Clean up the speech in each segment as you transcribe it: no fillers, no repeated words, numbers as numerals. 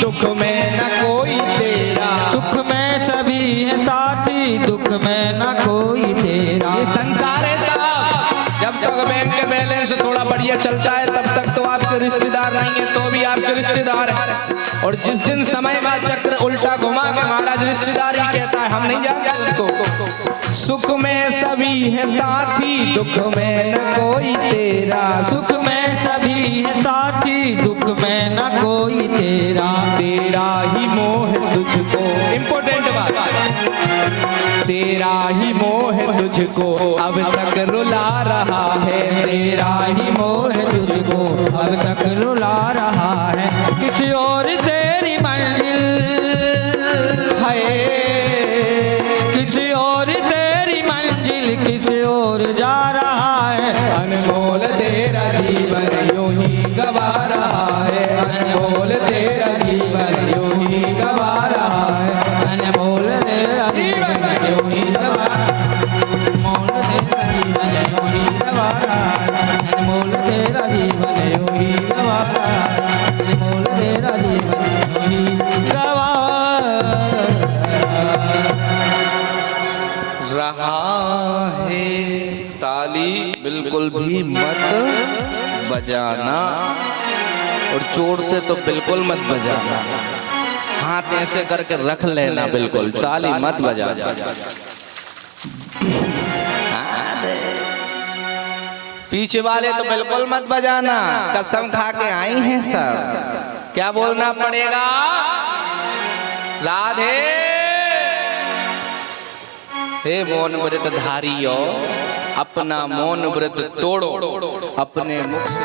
दुख में न कोई तेरा। सुख में सभी है साथी, दुख में न कोई तेरा। ये संसार है साहब, जब तक बैंक बैलेंस थोड़ा बढ़िया चलता है तब तक तो आपके रिश्तेदार रहेंगे, तो भी आपके रिश्तेदार हैं। और जिस दिन समय का चक्र उल्टा घुमा के महाराज रिश्तेदार ही कहता है, हम नहीं जानते उनको। सुख में सभी है साथी, दुख में न कोई तेरा। सुख में सभी है साथी, दुख में न कोई तेरा। तेरा ही मोह तुझको, इम्पोर्टेंट बात, तेरा ही मोह तुझको अब तक रुला रहा है। तेरा ही मोह तुझको अब तक रुला रहा है। किसी और तेरी मंजिल हाय, किसी और तेरी मंजिल किसी और जा रहा है। अनमोल तेरा जीवन यूं ही गवा रहा है। अनमोल तेरा जीवन यूं ही गवा रहा है। अनमोल तेरा जीवन यूं ही गवा रहा है। अनमोल तेरा जीवन यूं ही गवा रहा है। अनमोल तेरा जीवन यूं ही गवा रहा है। अनमोल तेरा जीवन यूं ही गवा रहा है। ताली बिल्कुल भी मत बजाना, और जोर से तो बिल्कुल मत बजाना, हाथ ऐसे करके रख लेना, बिल्कुल ताली मत बजाना। पीछे वाले तो बिल्कुल मत बजाना, कसम खा के आई हैं सब। क्या बोलना पड़ेगा? राधे हे मौन व्रत धारियो, अपना मौन व्रत तोड़ो अपने मुख से।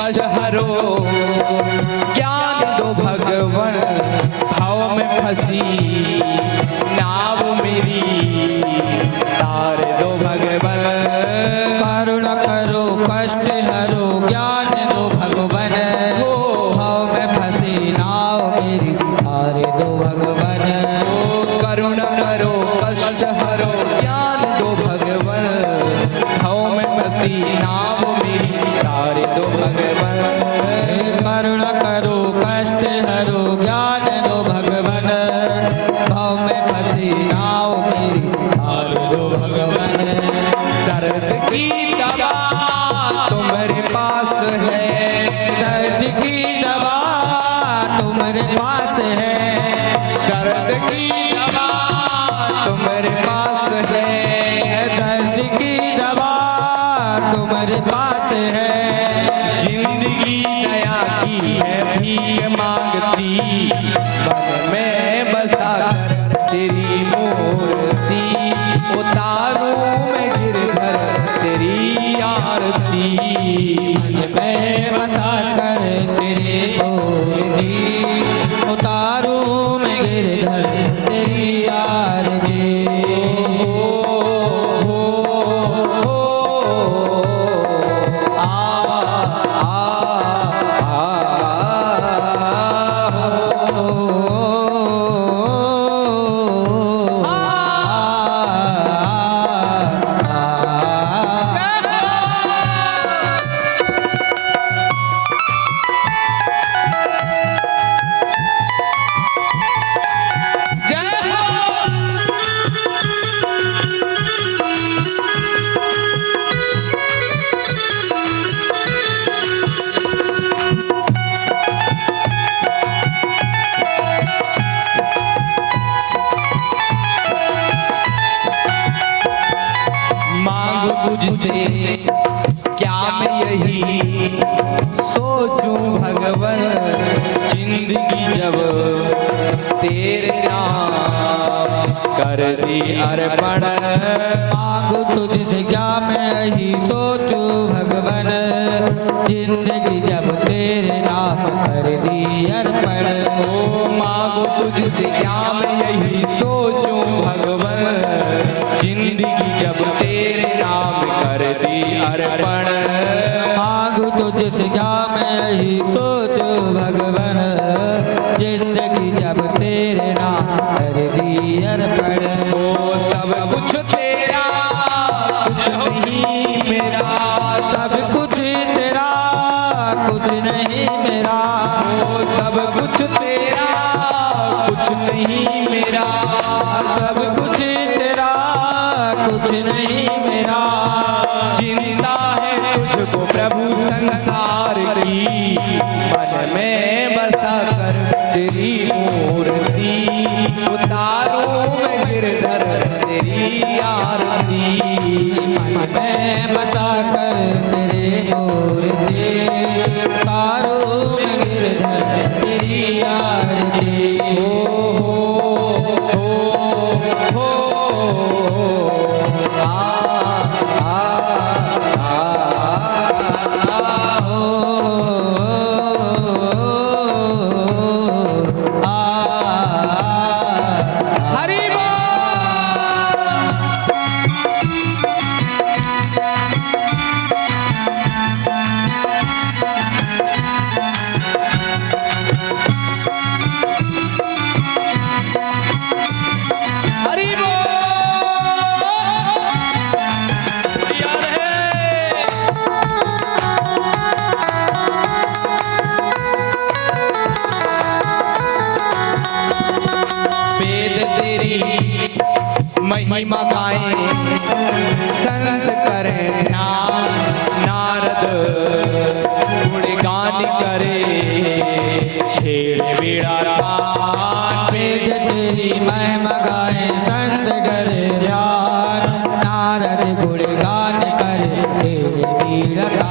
कष्ट हरो, ज्ञान दो भगवन, भाव में फंसी नाव मेरी, तार दो भगवन। करुणा करो कष्ट हरो, ज्ञान दो भगवन, भाव में फंसी नाव मेरी, तार दो भगवन। करुणा करो कष्ट हरो, ज्ञान दो भगवन, भाव में फंसी नाव मेरी, तार दो भगवन। करुणा करो कष्ट हरो, ज्ञान दो भगवन, भाव में फंसी नाव मेरी, तार दो भगवन। दर्द की दवा तुम्हारे पास है, दर्द की दवा तुम्हारे पास है, दर्द की दवा तुम्हारे पास है, दर्द की दवा तुम्हारे पास है। जिंदगी दया की है भीख मांगती, मन में बसा कर तेरी मूर्ति, उतारूं मैं गिरधर तेरी आरती। मन में बसा कर तेरे मूर्ति, उतारूं मैं गिरधर तेरी आरती। भगवन जिंदगी जब तेरे नाम कर दी अर्पण। मांगू तुझसे क्या मैं ही सोचूं भगवन, जिंदगी जब तेरे नाम कर दी अर्पण। ओ मांगो तुझसे क्या मैं यही सोचूं भगवन, जिंदगी जब तेरे नाम कर दी अर्पण। मांगू तुझसे क्या मैं ही सोचूं भगवन, जिंदगी जब तेरे नाम कर दी अर्पण। ओ सब कुछ तेरा कुछ नहीं मेरा, सब कुछ तेरा कुछ नहीं मेरा। ओ सब कुछ तेरा कुछ नहीं मेरा, सब कुछ तेरा कुछ नहीं मेरा। चिंता है तुझको प्रभु संसार की, मन में बसा कर तेरी मूर्ति, उतारूं मैं गिरधर तेरी आरती। मन में बसा कर तेरे मूर्ति, तारो में गिरधर तेरी आरती। हरि बोल। हरि बोल। यार है। वेद तेरी महिमा गाएं, संत करें नाम, नारद गुणगान करे, छेड़ बीड़ा तान। वेद तेरी महिमा गाए संत करे ध्यान, नारद गुणगान करे तेरे वीरता।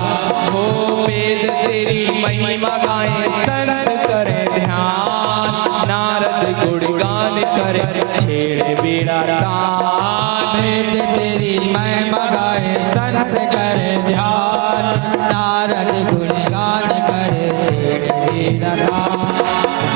हो वेद तेरी महिमा गाएं, संत करे ध्यान, नारद गुणगान करे, छेड़ बीड़ा तान। वेद तेरी महिमा गाए संत करे ध्यान, नारद गुणगान करे तेरे वीरता।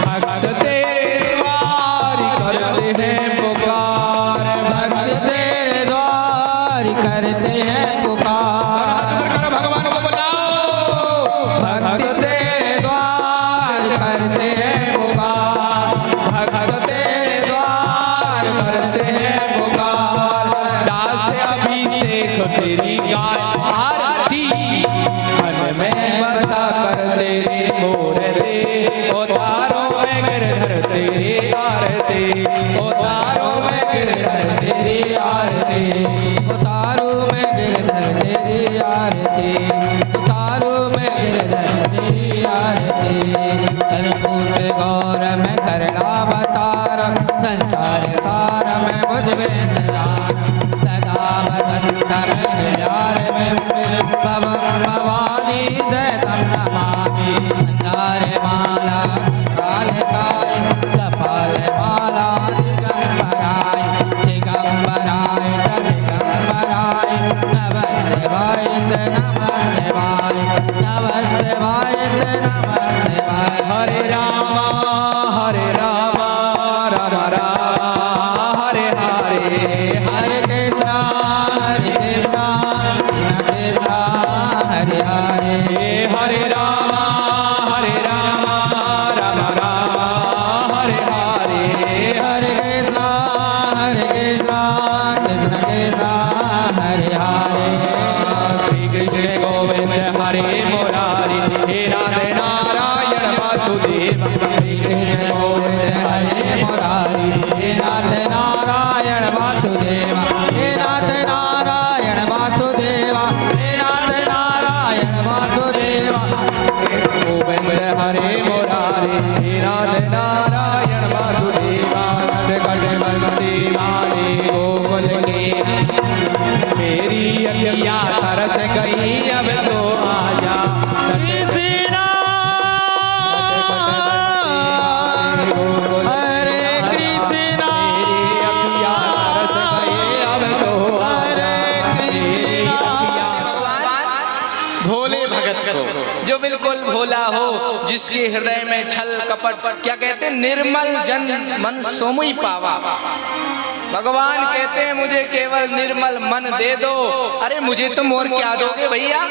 भक्त तेरे द्वार करते हैं पुकार, भक्त तेरे द्वार करते हैं पुकार। भगवान को बुलाओ। भक्त तेरे द्वार करते हैं पुकार, भक्त तेरे द्वार करते हैं पुकार। दास अभिषेक तेरी गाय आरती, मन में बसा कर तेरे मूर्ति, उतारो मैं गिरधर तेरी आरती, उतारो मैं गिरधर तेरी आरती, उतारू मैं गिरधर तेरी आरती, उतारू मैं गिरधर तेरी आरती। कर्पूर पे गौर में करणावतार, संसार सार में मुझ में निरार। सदा वसंत में हृदय में भवानी जयतम नमामि। अंधारे माला काल काय, कपाल माला दिगंबराय, दिगंबराय दिगंबराय। नमः शिवाय नमः शिवाय, नमः शिवाय नमः शिवाय। हरे रामा राम राम हरे हरे। हरे कृष्णा कृष्ण कृष्ण हरे हरे। हरे राम राम राम हरे हरे। हरे कृष्ण कृष्ण कृष्ण हरे हरे। श्री कृष्ण गोविंद हरे मुरारी, हे राधे नारायण वासुदेव। श्री कृष्ण गोविंद हरे मुरारी, हे नाथ नारायण वासुदेव, हे नाथ नारायण वासुदेव, हे नाथ नारायण वासुदेव। गोविंद हरे मुरारी, हे राधे नारायण वासुदेव। नट खट बंसी वाले गोकुल के, मेरी अखियाँ तरस गई अब तो आजा। कृष्ण हृदय में छल कपट, क्या कहते हैं, निर्मल जन मन सोमुई पावा। भगवान कहते हैं मुझे केवल निर्मल मन दे दो। अरे मुझे तुम और क्या दोगे भैया?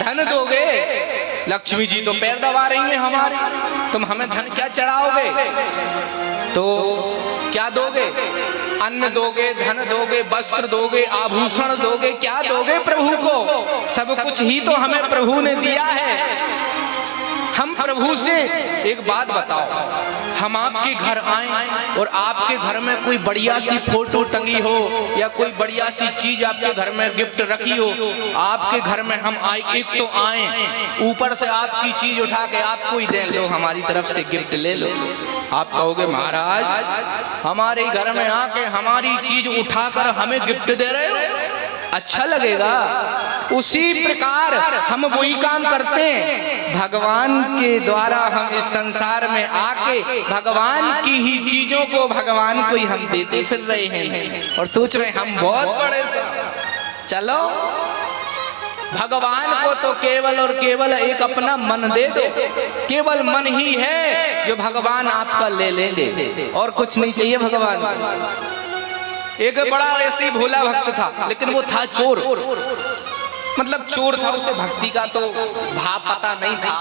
धन दोगे? लक्ष्मी जी तो पैर दबा रही हैं हमारे, तुम हमें धन क्या चढ़ाओगे? तो क्या दोगे? अन्न दोगे, धन दोगे, वस्त्र दोगे, आभूषण दोगे, क्या दोगे प्रभु को? सब कुछ ही तो हमें प्रभु ने दिया है। हम प्रभु से एक बात बताओ, हम आपके घर आए और आपके घर में कोई बढ़िया सी फोटो टंगी हो या कोई बढ़िया सी चीज आपके घर में गिफ्ट रखी हो, आपके घर में हम आए, एक तो आए, ऊपर से आपकी चीज उठा के आपको ही दे लो, हमारी तरफ से गिफ्ट ले लो। आप कहोगे महाराज हमारे घर में आके हमारी चीज उठाकर हमें गिफ्ट दे रहे हो, अच्छा लगेगा? उसी प्रकार हम वही काम करते हैं। भगवान के द्वारा हम इस संसार में आके भगवान की ही चीजों को भगवान को ही हम देते फिर रहे हैं और सोच रहे हैं हम बहुत बड़े से। चलो भगवान को तो केवल और केवल एक अपना मन दे दो। केवल मन ही है जो भगवान आपका ले लेंगे और कुछ नहीं चाहिए भगवान को। एक बड़ा ऐसी भोला भक्त था, लेकिन वो था चोर, मतलब चोर था, उसे भक्ति का तो भाव पता नहीं था,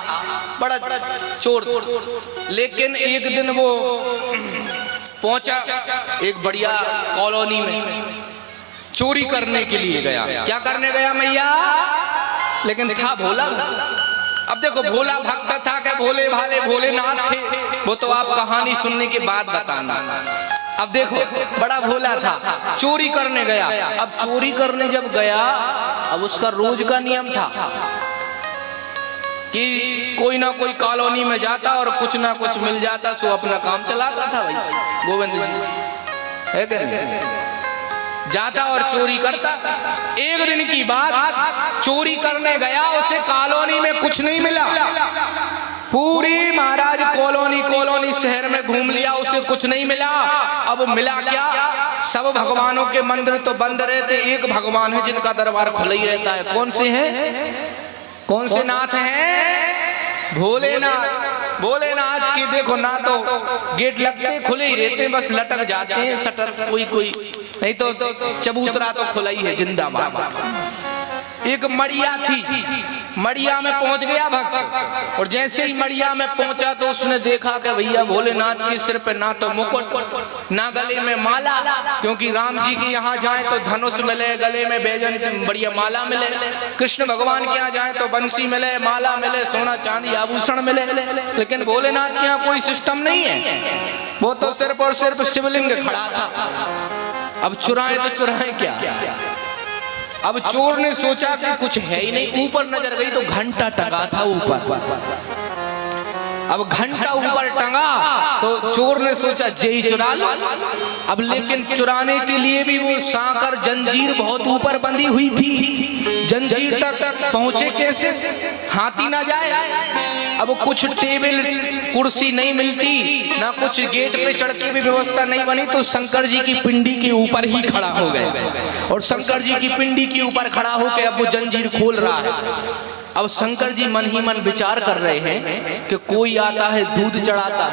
बड़ा चोर। लेकिन एक दिन वो पहुंचा एक बढ़िया कॉलोनी में, चोरी करने के लिए गया। क्या करने गया मैया? लेकिन था भोला। अब देखो भोला भक्त था क्या भोले भाले भोलेनाथ थे, वो तो आप कहानी सुनने के बाद बताना। अब देखो बड़ा भोला था, चोरी करने गया। अब चोरी करने जब गया, अब उसका रोज का नियम था कि कोई ना कोई कॉलोनी में जाता और कुछ ना कुछ मिल जाता, सो अपना काम चलाता था भाई गोविंद जी, है कि नहीं? जाता और चोरी करता। एक दिन की बात, चोरी करने गया, उसे कॉलोनी में कुछ नहीं मिला। पूरी महाराज कॉलोनी शहर में घूम लिया, उसे कुछ नहीं मिला। अब मिला क्या? सब भगवानों के मंदिर तो बंद रहते, एक भगवान है जिनका दरबार खुला ही रहता है। कौन से हैं? कौन से नाथ हैं? भोलेनाथ। भोलेनाथ की देखो ना तो गेट लगते खुले ही रहते, बस लटक जाते हैं शटर, कोई नहीं तो चबूतरा तो खुला ही है जिंदाबाद। एक मड़िया थी, मड़िया में पहुंच गया भक्त, और जैसे ही मड़िया में पहुंचा तो उसने देखा कि भैया भोलेनाथ के सिर पे ना तो मुकुट, ना गले में माला, क्योंकि राम जी के यहाँ जाए तो धनुष मिले, गले में बेजन बढ़िया माला मिले, कृष्ण भगवान के यहाँ जाए तो बंसी मिले, माला मिले, सोना चांदी आभूषण मिले। लेकिन भोलेनाथ के यहाँ कोई सिस्टम नहीं है, वो तो सिर्फ और सिर्फ शिवलिंग खड़ा था। अब चुराए तो चुराए क्या? अब चोर ने सोचा कि कुछ है ही नहीं, ऊपर नजर गई तो घंटा टंगा था ऊपर। अब घंटा ऊपर टंगा तो चोर ने सोचा जय चुरा लो। अब लेकिन चुराने के लिए भी वो सांकर जंजीर बहुत ऊपर बंधी हुई थी, जंजीर तक पहुंचे कैसे? हाथी ना जाए। अब कुछ टेबल कुर्सी नहीं मिलती, ना कुछ गेट पे चढ़ के भी व्यवस्था नहीं बनी, तो शंकर जी की पिंडी के ऊपर ही खड़ा हो गए, और शंकर जी की पिंडी के ऊपर खड़ा होकर अब वो जंजीर खोल रहा है। अब शंकर जी मन ही मन विचार कर रहे हैं कि कोई आता है दूध चढ़ाता,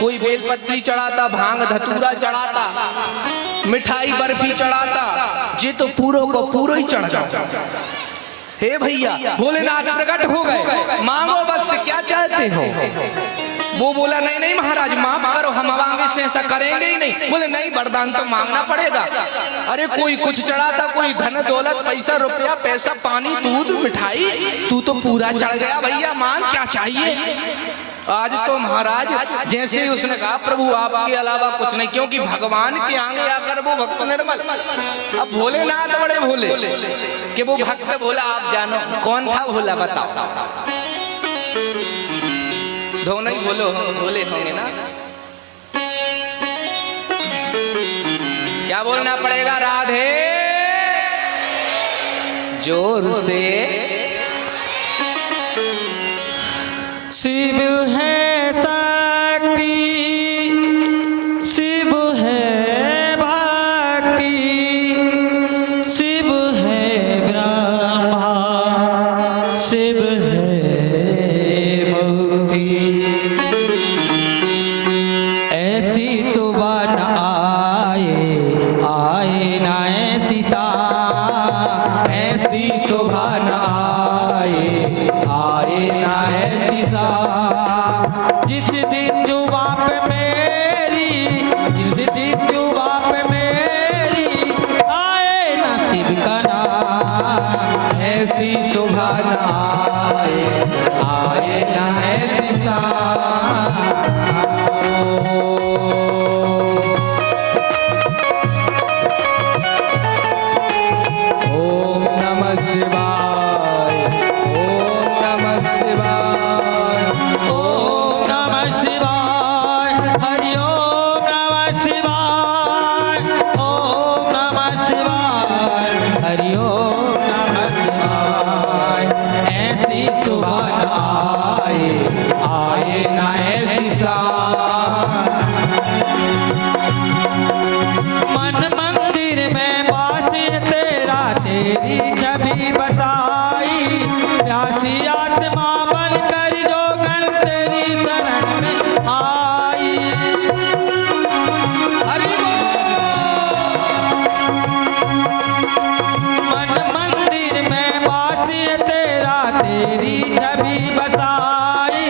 कोई बेलपत्री चढ़ाता, भांग धतूरा चढ़ाता, मिठाई बर्फी चढ़ाता, ये तो पूरों को पूरा ही चढ़ जाओ। हे भैया भोलेनाथ प्रकट हो गए, मांगो बस क्या चाहते हो? वो बोला नहीं नहीं महाराज माफ करो, हम आगे से ऐसा करेंगे ही नहीं। बोले नहीं वरदान तो मांगना पड़ेगा। अरे कोई कुछ चढ़ाता, कोई धन दौलत पैसा रुपया पैसा पानी दूध मिठाई, तू तो पूरा चढ़ गया भैया, मांग क्या चाहिए? आज तो महाराज जैसे ही उसने कहा प्रभु आपके अलावा कुछ नहीं, क्योंकि भगवान के आगे आकर वो भक्त निर्मल। अब भोलेनाथ बड़े भोले कि वो भक्त भोला, आप जानो कौन था भोला बताओ? दोनों ही भोले होंगे ना। क्या बोलना पड़ेगा? राधे जोर से। शिव है शक्ति, शिव है भक्ति, शिव है ब्रह्मा, शिव है जिस दिन जुबां पे मेरी, जिस दिन जुबां पे मेरी आए नसीब का नाम, ऐसी सुबह न आए, आए ना ऐसी शाम। ओम नमः शिवाय, ओम नमः शिवाय। ओम नमः शिवाय, हरि ओम नमः शिवाय, ओम नमः शिवाय, हरि ओम नमः शिवाय। ऐसी सुबह न आए, आए ना ऐसी शाम। मन मंदिर में वास तेरा, तेरी छवि बसाई, प्यासी आत्मा बनकर जो गण तेरी शरण में आई। हरि मन मंदिर में वास तेरा, तेरी छवि बसाई,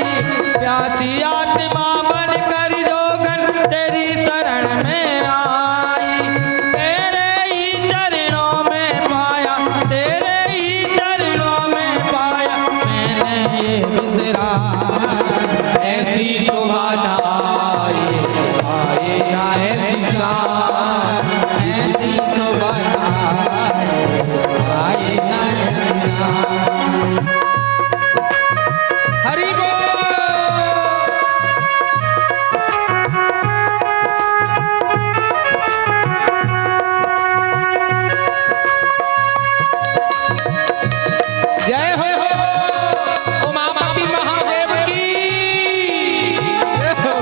प्यासी आत्मा बनकर जो गण तेरी शरण में आई। तेरे ही चरणों में पाया, तेरे ही चरणों में पाया मैंने ये विश्राम। ऐसी सुबह न आए, आए ना ऐसी शाम। ऐसी सुबह आए, आए ना ऐसी शाम। हरि बोल। जय हो उमापति महादेव की। जय हो।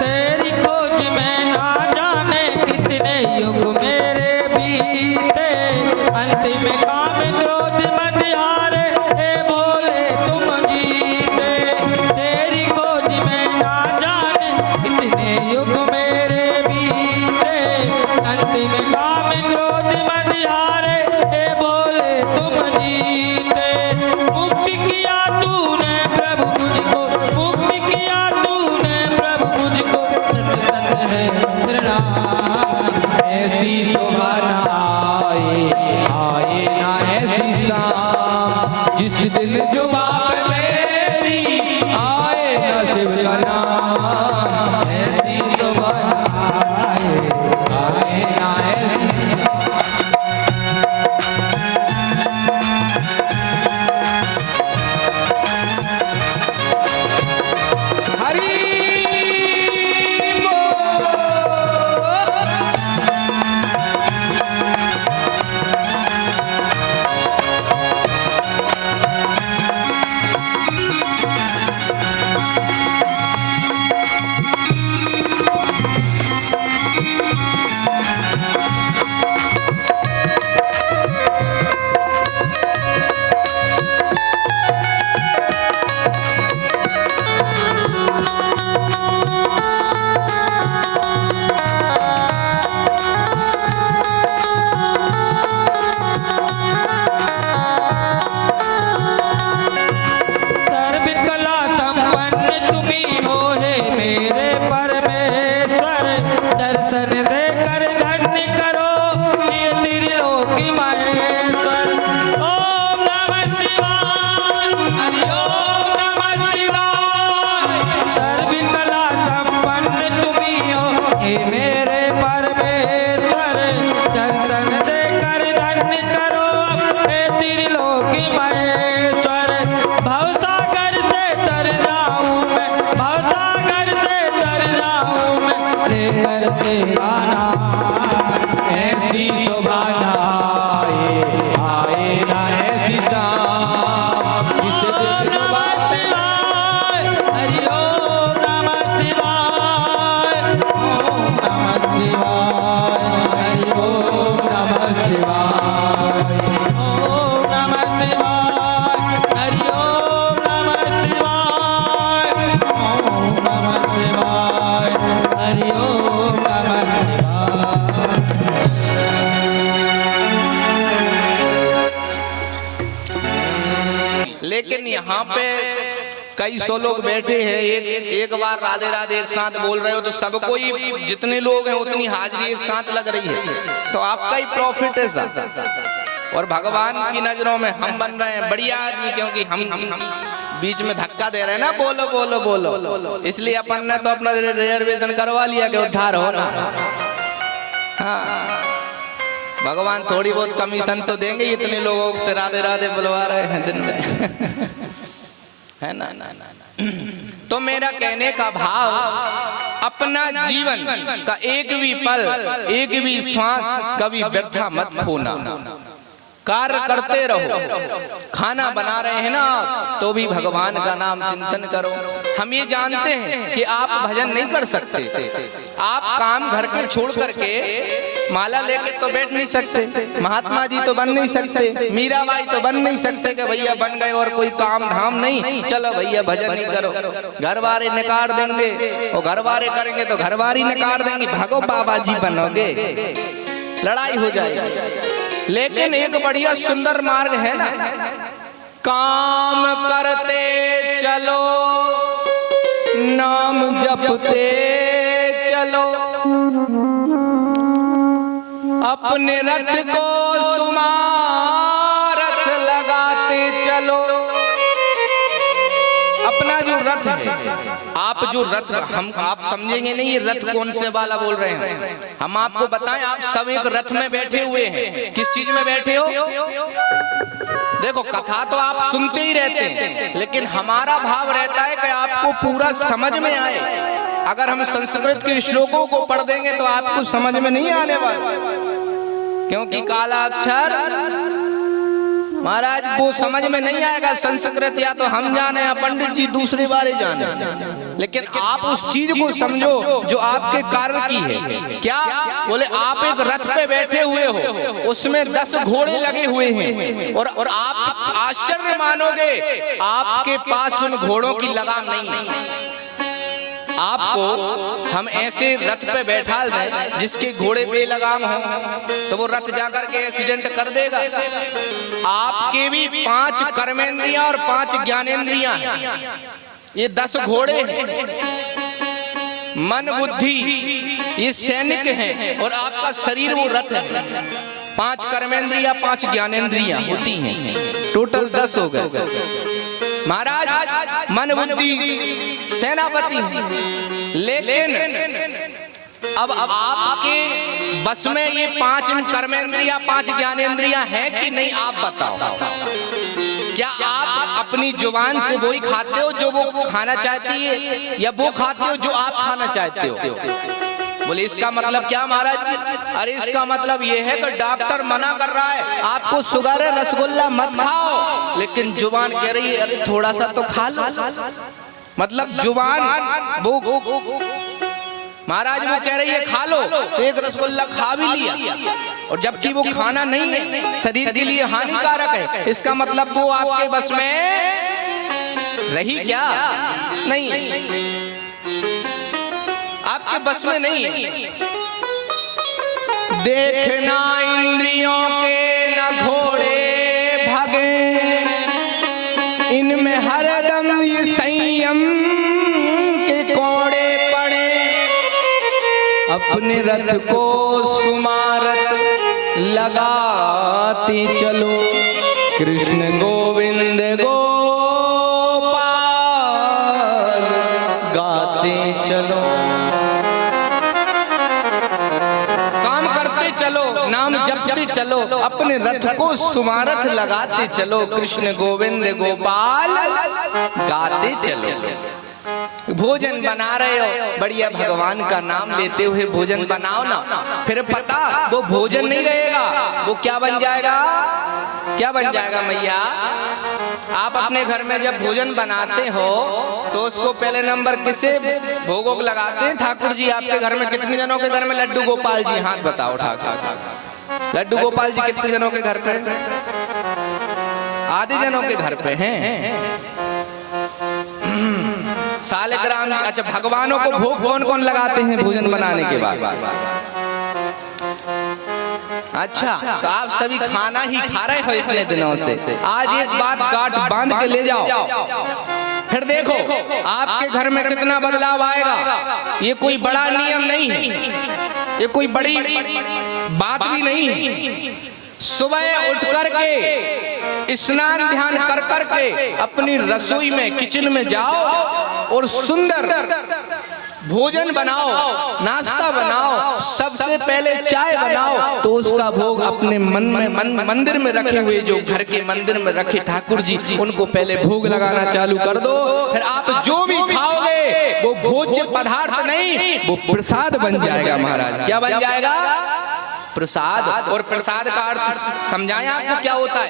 तेरी खोज में ना जाने कितने युग मेरे बीते, अंतिम काम क्रोध मत हारे, हे भोले तुम जीते। तेरी खोज में ना जाने कितने युग मेरे बीते, अंतिम काम क्रोध मत हारे, हे भोले तुम जीते। मुक्ति किया तूने प्रभु मुझको, मुक्ति किया तूने प्रभु मुझको, सत सत है प्रणाम। ऐसी सुबह न आए, आए ना ऐसी शाम। जिस दिन जुबां पे मेरी आए नसीब का नाम। ऐसी सुबह आए, आए ना ऐसी। हरि बोल। पे कई सौ लोग बैठे हैं, एक बार राधे राधे एक साथ बोल रहे हो तो सबको ही, जितने लोग हैं उतनी हाजिरी एक साथ लग रही है, तो आपका ही प्रॉफिट है सर। और भगवान की नजरों में हम बन रहे हैं बढ़िया आदमी, क्योंकि हम बीच में धक्का दे रहे हैं ना, बोलो बोलो बोलो, इसलिए अपन ने तो अपना रिजर्वेशन करवा लिया कि उद्धार हो ना। हाँ, भगवान थोड़ी बहुत कमीशन तो देंगे, इतने लोगों से राधे राधे बुलवा रहे हैं दिन में है ना। तो मेरा कहने का भाव, अपना जीवन का एक भी पल, एक भी श्वास कभी व्यर्थ मत खोना। कार्य करते रहो, खाना बना रहे हैं ना तो भी भगवान का नाम चिंतन करो। हम ये जानते हैं कि आप भजन नहीं कर सकते, आप काम घर के छोड़ करके माला लेके तो बैठ नहीं सकते, महात्मा जी तो बन नहीं सकते, मीराबाई तो बन नहीं सकते कि भैया बन गए और कोई काम धाम नहीं, चलो भैया भजन नहीं करो। घर वाले नकार देंगे, और घर वाले करेंगे तो घर वाली नकार देंगे, भागो बाबा जी बनोगे, लड़ाई हो जाएगी। लेकिन एक बढ़िया सुंदर मार्ग है ना, काम करते चलो, नाम जपते चलो, अपने रथ को सुमारथ लगाते चलो। अपना जो रथ है, आप जो रथ, हम आप समझेंगे नहीं ये रथ कौन से वाला बोल रहे हैं, हम आपको बताएं, आप सब एक रथ में बैठे हुए हैं। किस चीज में बैठे हो? देखो, कथा तो आप सुनते ही रहते हैं, लेकिन हमारा भाव रहता है कि आपको पूरा समझ में आए। अगर हम संस्कृत के श्लोकों को पढ़ देंगे तो आपको समझ में नहीं आने वाला, क्योंकि काला अक्षर महाराज वो समझ में नहीं आएगा संस्कृत, या तो हम जाने या पंडित जी दूसरी बारे जाने। लेकिन आप उस चीज को समझो जो आपके कार्य की है। क्या बोले? आप एक रथ पे बैठे हुए हो, उसमें 10 घोड़े लगे हुए हैं, और आप आश्चर्य मानोगे आपके पास उन घोड़ों की लगाम नहीं है। आपको हम ऐसे रथ पे बैठा दें जिसके घोड़े बेलगाम हो, तो वो रथ जाकर के एक्सीडेंट कर देगा। आपके भी 5 कर्मेंद्रियां और 5 ज्ञानेंद्रियां हैं, ये 10 घोड़े हैं। मन बुद्धि ये सैनिक हैं, और आपका शरीर वो रथ है। 5 कर्मेंद्रियां 5 ज्ञानेंद्रियां होती हैं, टोटल 10 हो गए। महाराज मन बुद्धि सेनापति हैं, लेकिन अब आपके बस में ये 5 कर्मेंद्रियां 5 ज्ञानेंद्रियां हैं कि नहीं, आप बताओ। क्या आप अपनी जुबान से वही खाते हो जो वो खाना चाहती है, या वो खाते हो जो आप खाना चाहते हो? बोले इसका मतलब क्या महाराज? अरे इसका मतलब ये है कि डॉक्टर मना कर रहा है आपको शुगर है, रसगुल्ला मत खाओ, लेकिन जुबान कह रही है अरे थोड़ा सा तो खा लो। मतलब जुबान वो महाराज वो कह रही है खा लो, तो एक रसगुल्ला खा भी लिया, और जबकि वो खाना नहीं है, शरीर के लिए हानिकारक है। इसका मतलब वो आपके बस में रही क्या? नहीं, आपके बस में नहीं है। देखना इंद्रियों के न घोड़े भागे, इनमें हरदम ये संयम के कोड़े पड़े। अपने रथ को सुमारत लगाते चलो, कृष्ण गोविंद गोपाल गाते चलो। काम करते चलो, नाम जपते चलो, अपने रथ को सुमारथ लगाते चलो, कृष्ण गोविंद गोपाल गाते चलो। भोजन बना रहे हो, बढ़िया भगवान का नाम लेते हुए भोजन बनाओ ना, फिर पता वो भोजन नहीं रहेगा, वो क्या बन जाएगा? क्या बन जाएगा मैया? आप अपने घर में जब भोजन बनाते हो तो उसको पहले नंबर किसे भोगोग लगाते हैं? ठाकुर जी। आपके घर में कितने जनों के घर में लड्डू गोपाल जी? हाथ बताओ ठाकुर। लड्डू गोपाल जी कितने जनों के घर पे? आधे जनों के घर पे हैं। सालिग्राम जी। अच्छा, भगवानों को भोग कौन कौन लगाते हैं भोजन बनाने के बाद? अच्छा, तो आप सभी खाना ही खा रहे हो इतने दिनों से। आज एक बात काट बांध के ले जाओ, फिर देखो आपके घर में कितना बदलाव आएगा। ये कोई बड़ा नियम नहीं है, ये कोई बड़ी बात भी नहीं है। सुबह उठ करके स्नान ध्यान कर करके अपनी रसोई में किचन में जाओ और सुंदर भोजन बनाओ, नाश्ता बनाओ, सबसे पहले चाय बनाओ, तो उसका भोग अपने मन में मंदिर में रखे हुए, जो घर के मंदिर में रखे ठाकुर जी, उनको पहले भोग लगाना चालू कर दो। फिर आप जो भी खाओगे वो भोज्य पदार्थ नहीं, वो प्रसाद बन जाएगा महाराज। क्या बन जाएगा? प्रसाद। और प्रसाद का अर्थ समझाएं आपको क्या होता है?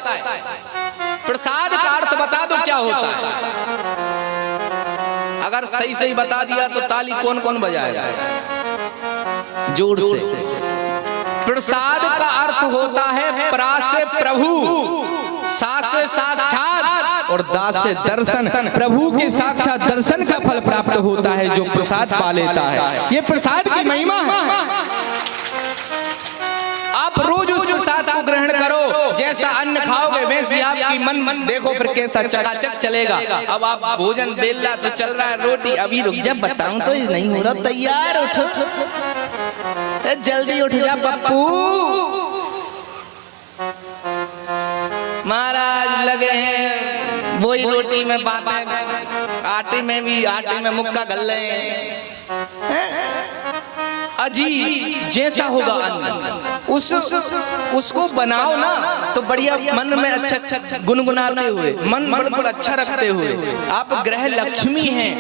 प्रसाद का अर्थ बता दो क्या होता है? अगर सही सही बता दिया तो ताली कौन कौन बजाएगा जोर से? प्रसाद का अर्थ होता है प्रा से प्रभु, सा से साक्षात और दा से दर्शन। प्रभु के साक्षात दर्शन का फल प्राप्त होता है जो प्रसाद पा लेता है। ये प्रसाद की महिमा है। आप रोज उस प्रसाद को ग्रहण करो, जैसा अन्न खाओगे वैसे आपकी मन देखो फिर कैसा चकाचक चलेगा। अब आप भोजन बेला तो चल रहा है, रोटी अभी रुक जा बताऊं तो नहीं हो रहा तैयार, उठो जल्दी उठ जा पप्पू। महाराज लगे हैं वही रोटी में बातें, आटे में मुक्का गल रहे हैं। अजी जैसा होगा अन्न उसको बनाओ ना तो बढ़िया, मन में अच्छा गुनगुनाते हुए, मन बिल्कुल अच्छा रखते हुए। आप ग्रह लक्ष्मी हैं।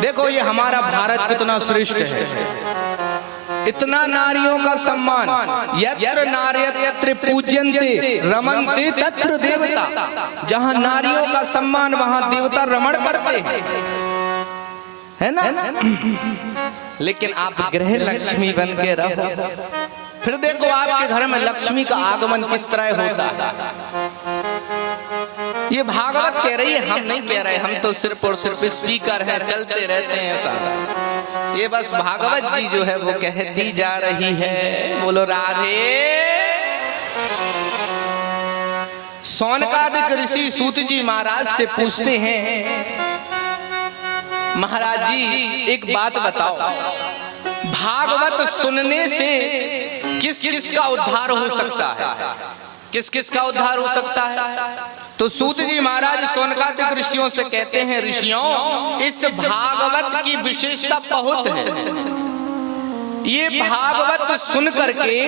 देखो ये हमारा भारत कितना श्रेष्ठ है, इतना नारियों का सम्मान। यत्र नार्यत्र पूज्यन्ते रमन्ते तत्र देवता। जहां नारियों का सम्मान वहां देवता रमण करते हैं, है ना? लेकिन आप ग्रह लक्ष्मी बन के रहो। फिर देखो आपके घर में लक्ष्मी का आगमन किस तरह होता है। ये भागवत कह रही है, हम नहीं कह रहे। हम तो सिर्फ और सिर्फ स्पीकर हैं, चलते रहते हैं साथ। ये बस भागवत जी जो है वो कहती जा रही है। बोलो राधे। सौनकादिक ऋषि सूत जी महाराज से पूछते हैं, महाराज जी एक बात बताओ, भागवत सुनने से किस किस का उद्धार हो सकता है? किस किस का उद्धार हो सकता है? तो सूत जी महाराज सौनकादिक ऋषियों से कहते हैं, ऋषियों इस भागवत की विशेषता बहुत है। ये भागवत सुन करके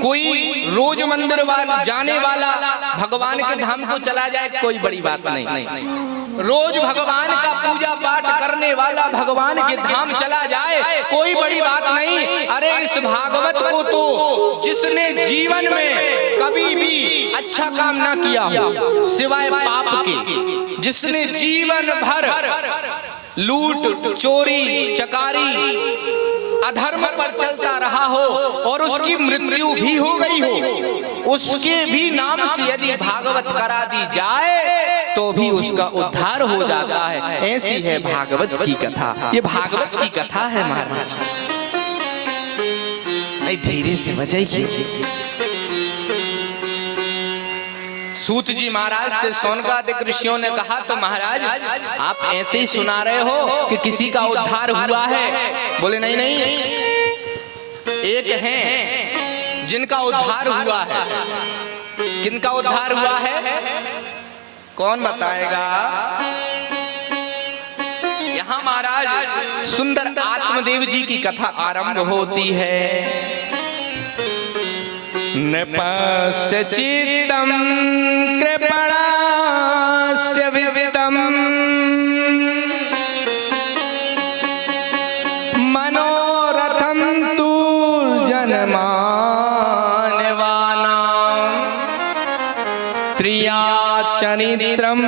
कोई रोज मंदिर जाने वाला भगवान के धाम को चला जाए कोई बड़ी बात नहीं। रोज भगवान का पूजा पाठ करने वाला भगवान के धाम चला जाए कोई बड़ी बात नहीं। अरे इस भागवत को तो जिसने जीवन में कभी भी अच्छा काम ना किया हो सिवाय पाप के, जिसने जीवन भर लूट चोरी चकारी अधर्म पर चलता रहा हो और उसकी मृत्यु भी हो गई हो, उसके भी नाम से यदि भागवत करा दी जाए तो भी उसका उद्धार हो जाता है। ऐसी है भागवत की कथा। ये भागवत की कथा है महाराज। धीरे से बजाइए। सूत जी महाराज से सौनकादिक ऋषियों ने कहा, तो महाराज आप ऐसे ही सुना रहे हो कि किसी का उद्धार हुआ है? बोले नहीं नहीं, एक हैं जिनका उद्धार हुआ है। किनका उद्धार हुआ है? कौन बताएगा? यहाँ महाराज सुंदर आत्मदेव जी की कथा आरंभ होती है। नृपस्य चित्तं कृपणास्य विवितम् मनोरथं तु जनमानवानां त्रिया चरित्रं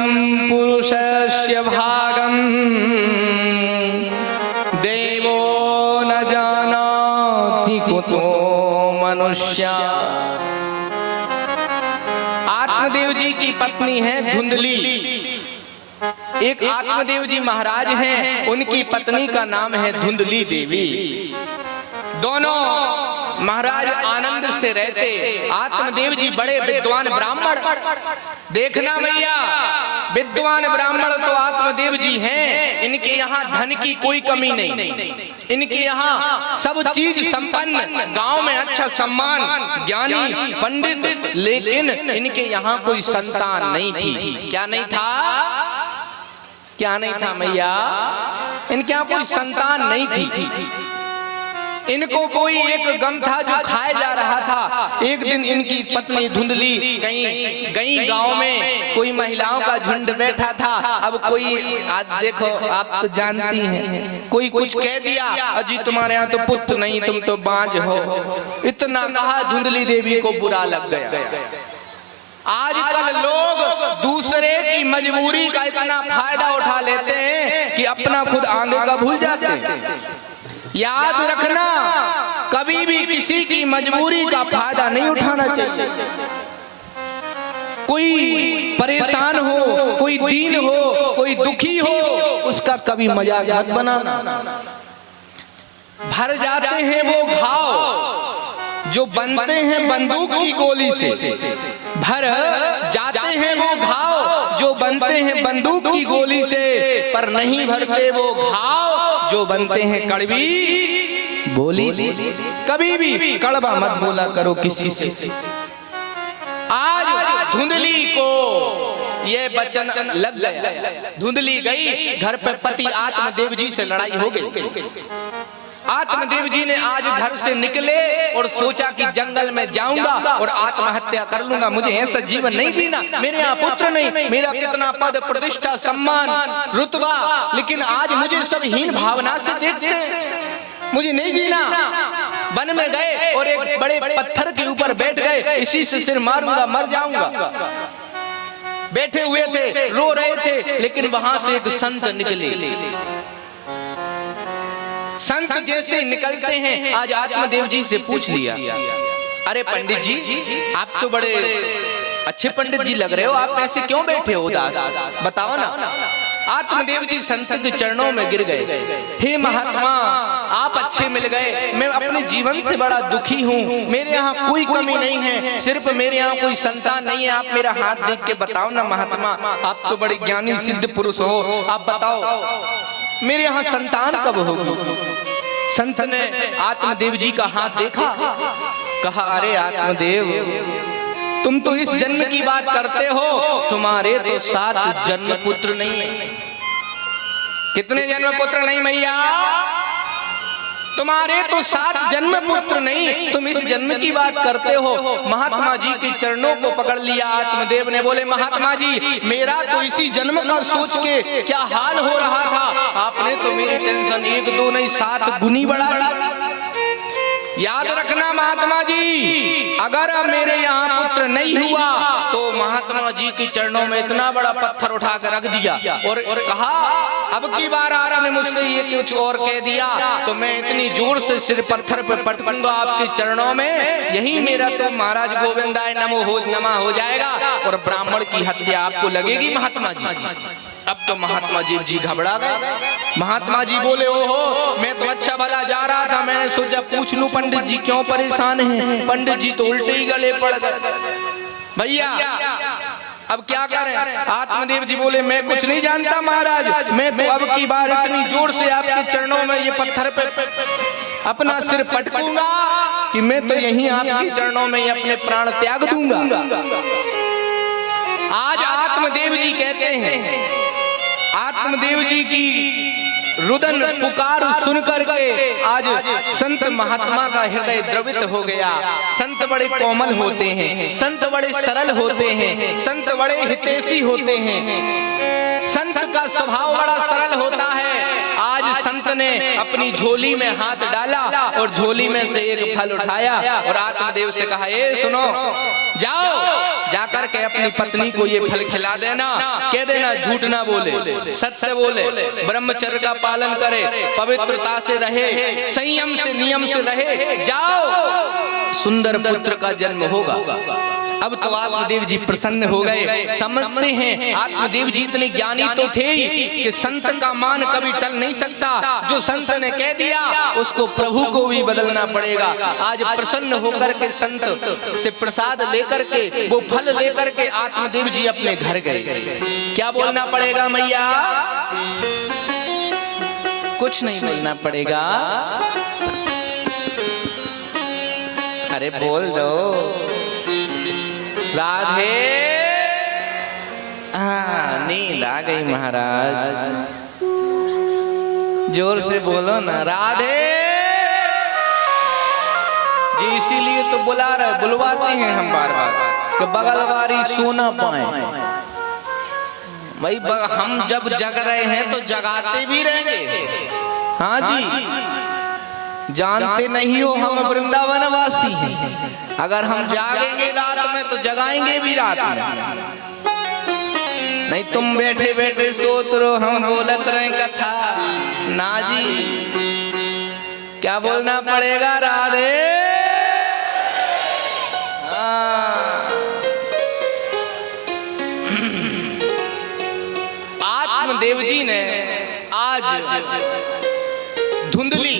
पुरुषस्य भागं देवो न जानाति कुतो मनुष्य। आत्मदेव जी की पत्नी है धुंधली। एक आत्मदेव जी महाराज हैं, उनकी पत्नी का नाम है धुंधली देवी। दोनों महाराज आनंद से रहते। आत्मदेव जी बड़े विद्वान ब्राह्मण, देखना भैया, विद्वान ब्राह्मण तो आत्मदेव जी हैं। इनके यहाँ धन की कोई कमी नहीं, इनके यहाँ सब चीज संपन्न, गांव में अच्छा सम्मान, ज्ञानी पंडित, लेकिन इनके यहाँ कोई संतान नहीं थी। क्या नहीं था? क्या नहीं था भैया? इनके यहाँ कोई संतान नहीं थी। इनको कोई एक गम था जो खाया जा रहा था। एक दिन इनकी पत्नी धुंधली कहीं गई, गांव में कोई महिलाओं का झुंड बैठा था। अब कोई, आज देखो आप तो जानती हैं, कोई कुछ कह दिया, अजी तुम्हारे यहाँ तो पुत्र नहीं, तुम तो बांझ हो, इतना कहा, धुंधली देवी को बुरा लग गया। आजकल लोग दूसरे की मजबूरी का इतना फायदा उठा लेते हैं कि अपना खुद आगे का भूल जाते हैं। याद रखना, कभी भी किसी की मजबूरी का फायदा नहीं उठाना चाहिए। कोई परेशान हो, कोई दीन हो, कोई दुखी हो, उसका कभी मजाक मत बनाना। भर जाते हैं वो घाव जो बनते हैं बंदूक की गोली से, भर जाते हैं वो घाव जो बनते हैं बंदूक की गोली से, पर नहीं भरते वो घाव जो बनते हैं कड़वी बोली से। कभी भी कड़वा मत बोला करो किसी से। आज धुंधली को ये वचन लग गया। धुंधली गई घर पे, पति आत्मदेव जी से लड़ाई हो गई। आत्मदेव जी ने आज घर से निकले और सोचा कि जंगल में जाऊंगा और आत्महत्या कर लूंगा, मुझे ऐसा जीवन नहीं जीना। मेरे यहाँ पुत्र नहीं, मेरा कितना पद प्रतिष्ठा सम्मान रुतबा, लेकिन आज मुझे सब हीन भावना से देखते हैं, मुझे नहीं जीना। वन में गए और एक बड़े पत्थर के ऊपर बैठ गए, इसी से सिर मारूंगा, मर जाऊंगा। बैठे हुए थे, रो रहे थे, लेकिन वहां से एक संत निकले। संत जैसे निकलते हैं, आज आत्मदेव जी से पूछ लिया, अरे पंडित जी, आप तो बड़े अच्छे पंडित जी लग रहे हो, आप ऐसे क्यों बैठे हो उदास, बताओ ना। आत्मदेव जी संत के चरणों में गिर गए। हे महात्मा, आप अच्छे मिल गए, मैं अपने जीवन से बड़ा दुखी हूँ, मेरे यहाँ कोई कमी नहीं है, सिर्फ मेरे यहाँ कोई संतान नहीं है, आप मेरा हाथ देख के बताओ ना महात्मा, आप तो बड़े ज्ञानी सिद्ध पुरुष हो, आप बताओ मेरे यहाँ संतान कब होगी। संत ने आत्मदेव जी का हाथ देखा, कहा, अरे आत्मदेव, तुम तो इस जन्म की बात करते हो, तुम्हारे तो 7 जन्म पुत्र नहीं है। कितने जन्म पुत्र नहीं भैया? तुम्हारे तो 7 जन्म पुत्र नहीं, तुम इस जन्म की बात करते हो। महात्मा जी के चरणों को पकड़ लिया आत्मदेव ने, बोले महात्मा जी, मेरा तो इसी जन्म का सोच के क्या हाल हो रहा था, आपने तो मेरी टेंशन 1 2 नहीं 7 गुनी बढ़ा दी। याद रखना महात्मा जी, अगर अब मेरे यहाँ पुत्र नहीं हुआ तो महात्मा जी के चरणों में इतना बड़ा पत्थर उठा कर रख दिया और कहा, अब की बार आपने मुझसे ये कुछ और कह दिया तो मैं इतनी जोर से सिर पत्थर पे पटकूंगा आपके चरणों में, यही मेरा तो महाराज गोविंदाय नमो हो नमा हो जाएगा और ब्राह्मण की हत्या आपको लगेगी महात्मा जी। अब तो महात्मा जी घबरा गए। महात्मा जी बोले, ओहो, मैं तो अच्छा भला जा रहा था, मैंने सोचा पूछ लूं पंडित जी क्यों परेशान हैं। पंडित जी तो उल्टे ही गले पड़ गए। भैया अब क्या करें? आत्मदेव जी बोले, मैं कुछ नहीं जानता महाराज, मैं तो अब की बार इतनी जोर से आपके चरणों में ये पत्थर पे अपना सिर पटकूंगा कि मैं तो यहीं आपके चरणों में ही अपने प्राण त्याग दूंगा। आज आत्मदेव जी कहते हैं, आत्मदेव जी की रुदन पुकार सुनकर के आज संत महात्मा का हृदय द्रवित हो गया। संत बड़े कोमल होते हैं, संत बड़े सरल होते हैं, संत बड़े हितैषी होते हैं, संत का स्वभाव बड़ा सरल होता है। आज संत ने अपनी झोली में हाथ डाला और झोली में से एक फल उठाया और आत्मदेव से कहा, ए सुनो, जाओ जाकर के अपनी पत्नी को ये फल खिला देना, कह देना झूठ ना बोले, सत्य बोले, ब्रह्मचर्य का पालन करे, पवित्रता से रहे, संयम से नियम से रहे, जाओ सुंदर पुत्र का जन्म होगा। अब तो आत्मदेव जी प्रसन्न हो गए। समझते हैं आत्मदेव जी इतने ज्ञानी तो थे ही कि संत का मान कभी टल नहीं सकता। जो संत ने कह दिया उसको प्रभु को भी बदलना पड़ेगा। आज प्रसन्न होकर के संत से प्रसाद लेकर के वो फल लेकर के आत्मदेव जी अपने घर गए। क्या बोलना पड़ेगा मैया? कुछ नहीं बोलना पड़ेगा। अरे बोल दो राधे। हाँ नींद आ गई महाराज, जोर से बोलो ना राधे जी। इसीलिए तो बुला रहे, बुलवाते हैं हम बार बार कि बगल वाली सो ना पाए। भाई हम जब जग रहे हैं तो जगाते भी रहेंगे। हाँ जी, जानते नहीं हो हम वृंदावन वासी हैं। अगर हम जागेंगे रात में तो जगाएंगे भी रात में। नहीं तुम बैठे बैठे सोत रहो, हम बोलत रहे कथा। ना जी, क्या बोलना पड़ेगा राधे? आत्मदेव जी ने आज धुंधली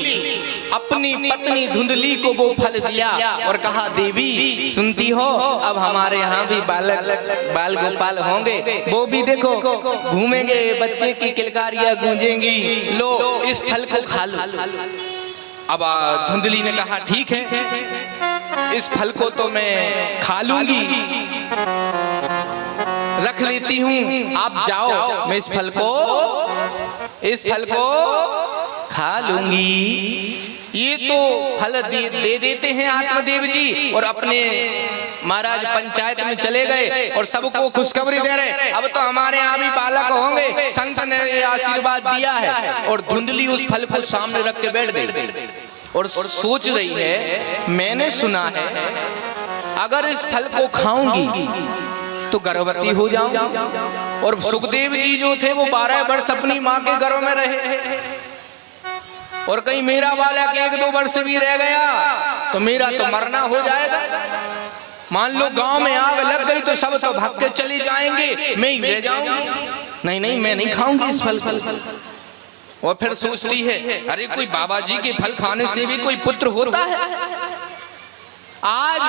अपनी पत्नी धुंधली को वो फल दिया और कहा देवी सुनती हो, अब हमारे यहाँ भी बाल गोपाल होंगे। वो भी देखो घूमेंगे, बच्चे की किलकारियां गूंजेंगी, लो इस फल को खा लो। अब धुंधली ने कहा ठीक है, इस फल को तो मैं खा लूंगी, रख लेती हूँ। आप जाओ, मैं इस फल को खा लूंगी। ये तो फल दे देते हैं आत्मदेव जी और अपने महाराज पंचायत में चले गए और सबको खुशखबरी दे रहे, अब तो हमारे यहाँ भी बालक होंगे। संत ने ये आशीर्वाद दिया है। और धुंधली उस फल को सामने रख के बैठ गई और सोच रही है, मैंने सुना है अगर इस फल को खाऊंगी तो गर्भवती हो जाऊं। और सुखदेव जी जो थे वो 12 वर्ष अपनी माँ के गर्भ में रहे और कहीं मेरा बालक 1-2 वर्ष भी रह गया तो मेरा तो मरना हो जाएगा। मान लो गांव में आग लग गई तो सब तो भाग के चले जाएंगे, मैं ही रह जाऊंगी। नहीं मैं नहीं खाऊंगी इस फल। और फिर सोचती है, अरे कोई बाबा जी के फल खाने से भी कोई पुत्र होता है। आज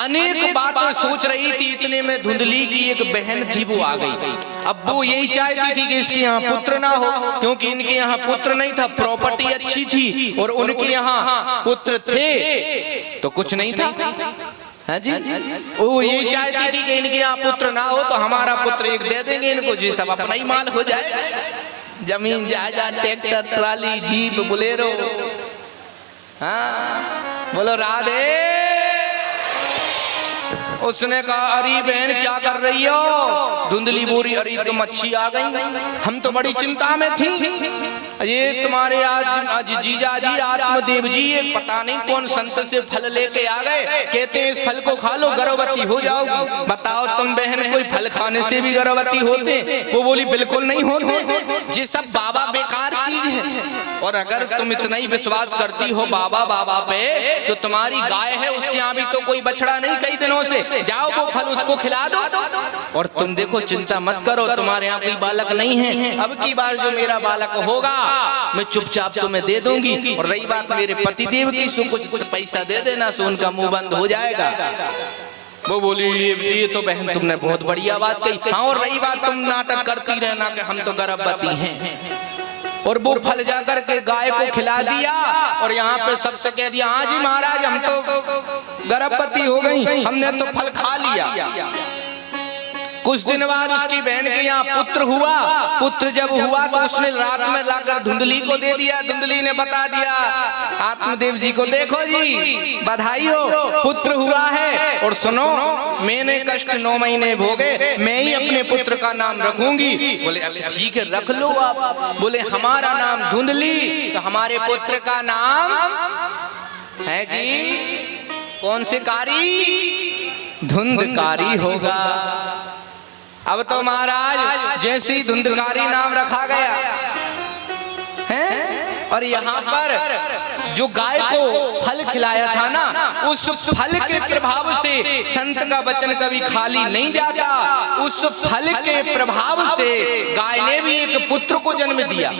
अनेक बातें सोच रही थी, इतने में धुंधली की एक बहन थी वो आ गई। अब वो यही चाहती थी कि इसके यहाँ पुत्र ना हो, क्योंकि इनके यहाँ पुत्र नहीं था, प्रॉपर्टी अच्छी थी और उनके यहाँ पुत्र थे तो कुछ नहीं था। हाँ जी, वो यही चाहती थी कि इनके यहाँ पुत्र ना हो तो हमारा पुत्र एक दे देंगे इनको, जी सब अपना ही माल हो जाए। जमीन जायदाद, ट्रैक्टर, ट्राली, जीप, बुलेरो। हाँ बोलो राधे। उसने कहा अरे बहन क्या कर रही हो? धुंधली बोरी, अरे तुम अच्छी आ गई, हम तो बड़ी चिंता में थी। ये तुम्हारे आज जीजा जी आत्मदेव जी एक पता नहीं कौन संत से फल लेके आ गए, कहते हैं इस फल को खा लो गर्भवती हो जाओगी। बताओ तुम बहन, कोई फल खाने से भी गर्भवती होते? वो बोली बिल्कुल नहीं होते, ये सब बाबा बेकार चीज है। और अगर तुम इतना ही विश्वास करती हो बाबा पे तो तुम्हारी गाय है, उसके यहाँ भी तो कोई बछड़ा नहीं कई दिनों से, जाओ वो फल उसको खिला दो। और तुम देखो चिंता मत करो, तुम्हारे यहाँ कोई बालक नहीं है, अब की बार जो मेरा बालक होगा मैं चुपचाप तुम्हें दे दूंगी। और रही बात मेरे पतिदेव की, सो कुछ पैसा दे देना, सो उनका मुंह बंद हो जाएगा। वो बोली ये तो बहन तुमने बहुत बढ़िया बात कही। हाँ, और रही बात तुम नाटक करती रहना कि हम तो गर्भवती हैं। और वो फल जाकर के गाय को खिला दिया और यहाँ पे सबसे कह दिया हाँ जी महाराज हम तो गर्भवती हो गई, हमने तो फल खा लिया। कुछ दिन बाद उसकी बहन के यहाँ पुत्र हुआ। पुत्र जब हुआ तो उसने रात में लाकर धुंधली को दे दिया। धुंधली ने बता दिया आत्मदेव जी को, देखो जी बधाई हो, पुत्र हुआ है। और सुनो, मैंने कष्ट 9 महीने भोगे, मैं ही अपने पुत्र का नाम रखूंगी। बोले अच्छा ठीक है रख लो आप। बोले हमारा नाम धुंधली, तो हमारे पुत्र का नाम है जी कौन से कारी? धुंधकारी होगा। अब तो महाराज जैसी धुंधकारी नाम रखा गया है, और यहाँ पर जो गाय को फल खिलाया था ना, उस फल के प्रभाव से संत का वचन कभी खाली नहीं जाता। उस फल के प्रभाव से गाय ने भी एक पुत्र को जन्म दिया।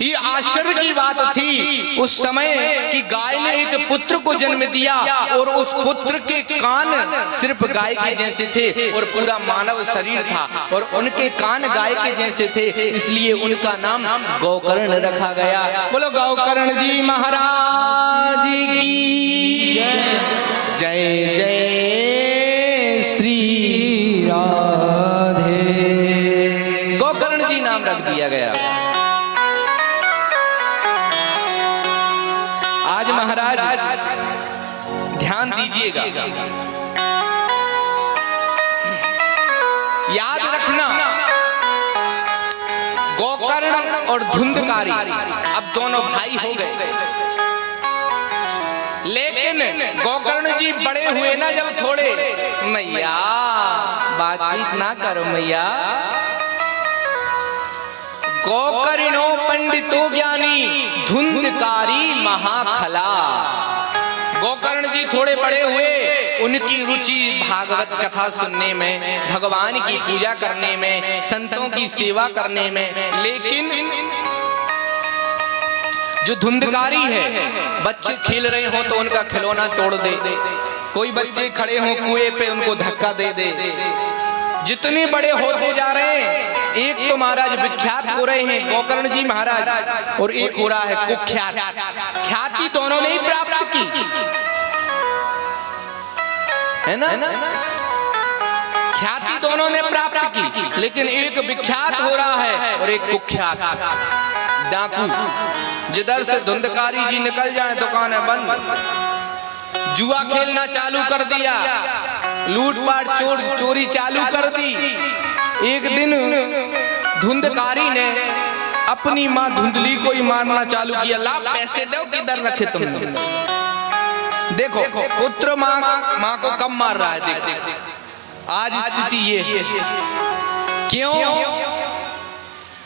ये आश्चर्य की बात थी उस समय कि गाय ने एक पुत्र को जन्म दिया और उस पुत्र के कान सिर्फ गाय के जैसे थे और पूरा मानव शरीर था और उनके कान गाय के जैसे थे, इसलिए उनका नाम गोकर्ण रखा गया। बोलो गोकर्ण जी महाराज की जय जय श्री राधे। गोकर्ण जी नाम रख दिया गया। आज महाराज ध्यान दीजिएगा, याद रखना गोकर्ण और धुंधकारी अब दोनों भाई हो गए, लेकिन गोकर्ण जी बड़े हुए ना जब थोड़े, मैया बातचीत ना करो मैया। गोकर्णो पंडितो ज्ञानी धुंधकारी महाखला। गोकर्ण जी थोड़े बड़े हुए, उनकी रुचि भागवत कथा सुनने में, भगवान की पूजा करने में, संतों की सेवा करने में। लेकिन जो धुंधकारी है, बच्चे खेल रहे हो तो उनका खिलौना तोड़ दे, कोई बच्चे खड़े हो कुएं पे उनको धक्का दे दे। जितने बड़े होते जा रहे हैं, एक तो महाराज विख्यात हो रहे हैं गोकर्ण जी महाराज, और एक हो रहा है कुख्यात। ख्याति दोनों ने ही प्राप्त की है ना, ख्याति दोनों ने प्राप्त की, लेकिन एक विख्यात हो रहा है और एक कुख्यात। डाकू, जिधर से धुंधकारी जी निकल जाए दुकानें बंद, जुआ खेलना चालू कर दिया, लूटपाट चोरी चालू कर दी। एक दिन धुंधकारी ने अपनी माँ धुंधली को ही मारना चालू किया। ला पैसे दो, किधर रखे तुमने? देखो पुत्र माँ को कब मार रहा है। देखो आज स्थिति ये है। क्यों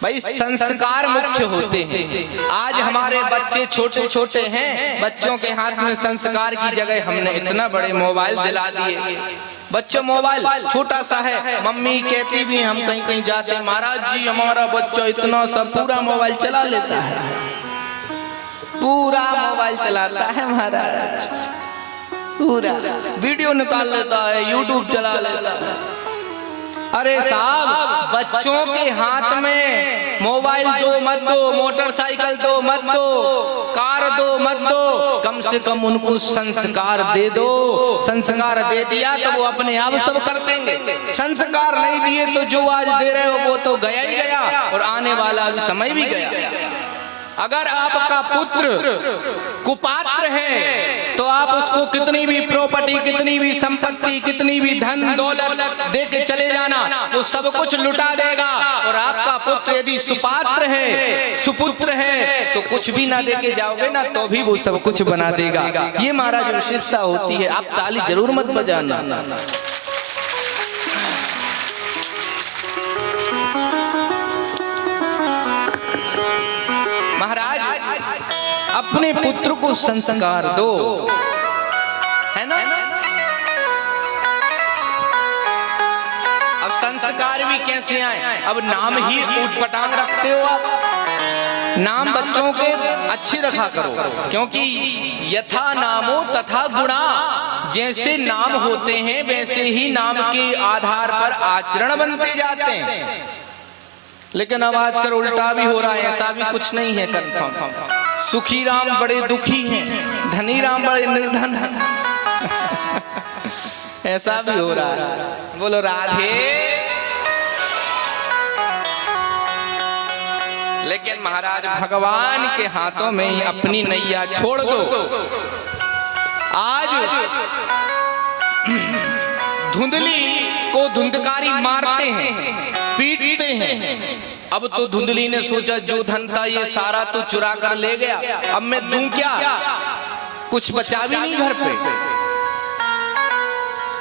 भाई? संस्कार मुख्य होते हैं। आज हमारे बच्चे छोटे छोटे हैं, बच्चों के हाथ में संस्कार की जगह हमने इतना बड़े मोबाइल दिला दिए। बच्चों मोबाइल छोटा सा है, मम्मी कहती भी हम कहीं कहीं जाते, महाराज जी हमारा बच्चा इतना सा पूरा मोबाइल चला लेता है, पूरा मोबाइल चलाता है महाराज, पूरा वीडियो निकाल लेता है, यूट्यूब चला लेता है। अरे साहब, बच्चों के हाथ में मोबाइल दो मत दो, मोटरसाइकिल दो मत दो, कार दो मत दो, कम से कम उनको संस्कार दे दो। संस्कार दे दिया तो वो अपने आप सब कर देंगे। संस्कार नहीं दिए तो जो आज दे रहे हो वो तो गया ही गया और आने वाला समय भी गया। अगर आपका पुत्र कुपात्र है तो आप उसको कितनी भी प्रॉपर्टी, कितनी भी संपत्ति, कितनी भी धन दौलत दे के चले जाना, वो सब कुछ लुटा देगा। और आपका पुत्र यदि सुपात्र है, सुपुत्र है, तो कुछ भी ना दे के जाओगे ना तो भी वो सब कुछ बना देगा। ये महाराज विशेषता होती है। आप ताली जरूर मत बजाना। महाराज अपने पुत्र को संस्कार दो, है ना? अब संस्कार भी कैसे आए? अब नाम ही ऊटपटांग रखते हो आप। नाम बच्चों के अच्छे रखा करो, क्योंकि यथा नामो तथा गुणा। जैसे नाम होते हैं वैसे ही नाम के आधार पर आचरण बनते जाते हैं। लेकिन अब आजकल उल्टा भी हो रहा है, ऐसा भी कुछ नहीं है कंफर्म। सुखी राम बड़े दुखी हैं, धनी राम बड़े निर्धन हैं। ऐसा भी हो रहा है। बोलो राधे। लेकिन महाराज भगवान के हाथों में ही अपनी नैया छोड़ दो। आज धुंधली को धुंधकारी मारते हैं, पीटते हैं। अब तो धुंधली ने सोचा जो धन था ये सारा तो चुरा कर ले गया, अब मैं दूं क्या? कुछ बचा भी नहीं घर पे,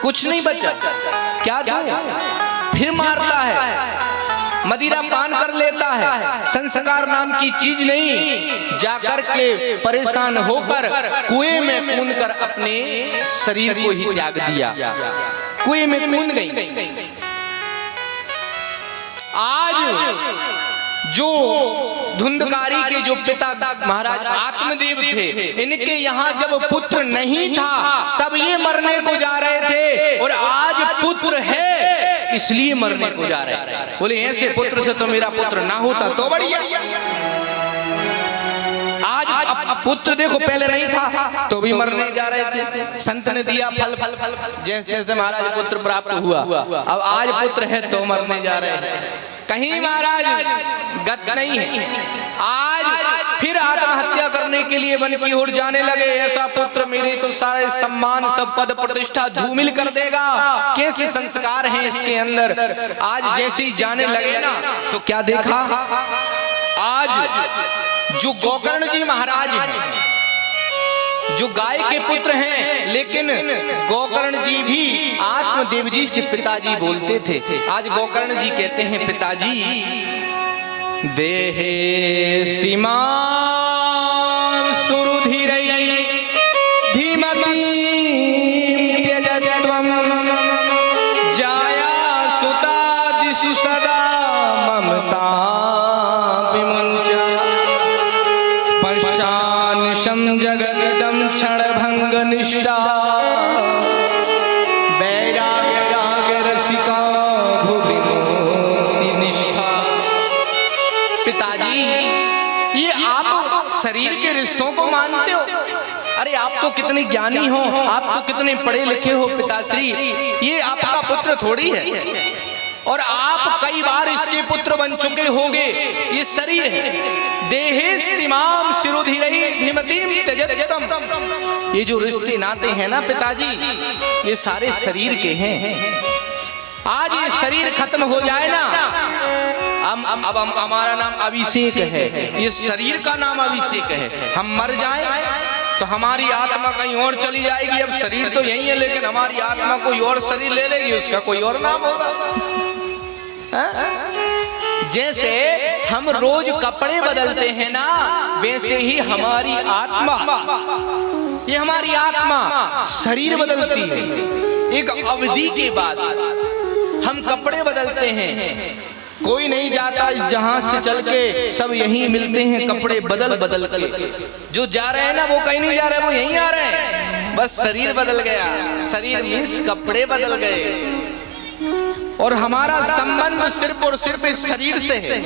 कुछ नहीं बचा, क्या दूं? फिर मारता है। मदिरा पान कर लेता है, संस्कार नाम की चीज नहीं, जाकर के परेशान होकर कुएं में कूदकर अपने शरीर को ही त्याग दिया, कुएं में कूद गई। आज जो धुंधकारी के जो पिता महाराज आत्मदेव थे, इनके यहाँ जब पुत्र नहीं था तब ये मरने को जा रहे थे, और आज पुत्र है इसलिए मरने को जा रहे हैं। बोले ऐसे पुत्र से तो मेरा पुत्र ना होता तो बढ़िया। आज अब पुत्र देखो, पहले नहीं था तो भी मरने जा रहे थे, संत ने दिया फल फल फल जैसे जैसे महाराज पुत्र प्राप्त हुआ, अब आज पुत्र है तो मरने जा रहे हैं। कहीं महाराज गत नहीं है, आज फिर आत्महत्या करने के लिए वन की ओर जाने लगे। ऐसा पुत्र मेरे तो सारे सम्मान सब पद प्रतिष्ठा धूमिल कर देगा, कैसे संस्कार हैं इसके अंदर। आज जैसे ही जाने लगे ना तो क्या देखा, आज जो गोकर्ण जी महाराज हैं, जो गाय के पुत्र हैं, लेकिन गोकर्ण जी भी आत्मदेव जी से पिताजी बोलते थे। आज गोकर्ण जी कहते हैं पिताजी देहे स्तिमां सुरुधिरै धीमती त्यजत्वं जाया सुतादिषु सदा ममता विमुञ्च पश्चान्शं जगदिदं क्षणभंग निष्ठा वैराग्य राग रसिका भुवि मुक्ति निष्ठा। पिताजी ये आप शरीर के रिश्तों को मानते हो? अरे आप तो कितने ज्ञानी हो, आप तो कितने पढ़े लिखे हो पिताश्री, ये आपका पुत्र थोड़ी है, और आप कई बार इसके पुत्र बन चुके होंगे। ये शरीर है, देहेस्तिमां शिरोधिरै धीमतीं त्यजत्यम। ये जो रिश्ते नाते हैं ना पिताजी, ये सारे शरीर के हैं। आज ये शरीर खत्म हो जाए ना, अब हमारा नाम अभिषेक है, ये शरीर का नाम अभिषेक है। हम मर जाएं तो हमारी आत्मा कहीं और चली जाएगी। अब शरीर तो यही है, लेकिन हमारी आत्मा कोई और शरीर ले लेगी, उसका कोई और नाम होगा। जैसे हम रोज कपड़े बदलते हैं ना, वैसे ही हमारी आत्मा, ये हमारी आत्मा शरीर बदलती है। एक अवधि के बाद हम कपड़े बदलते हैं। कोई नहीं जाता इस जहां से चल के, सब यहीं मिलते हैं कपड़े बदल बदल के। जो जा रहे हैं ना वो कहीं नहीं जा रहे, वो यहीं आ रहे हैं, बस शरीर बदल गया। शरीर मीन्स कपड़े बदल गए, और हमारा संबंध सिर्फ और सिर्फ इस शरीर से है।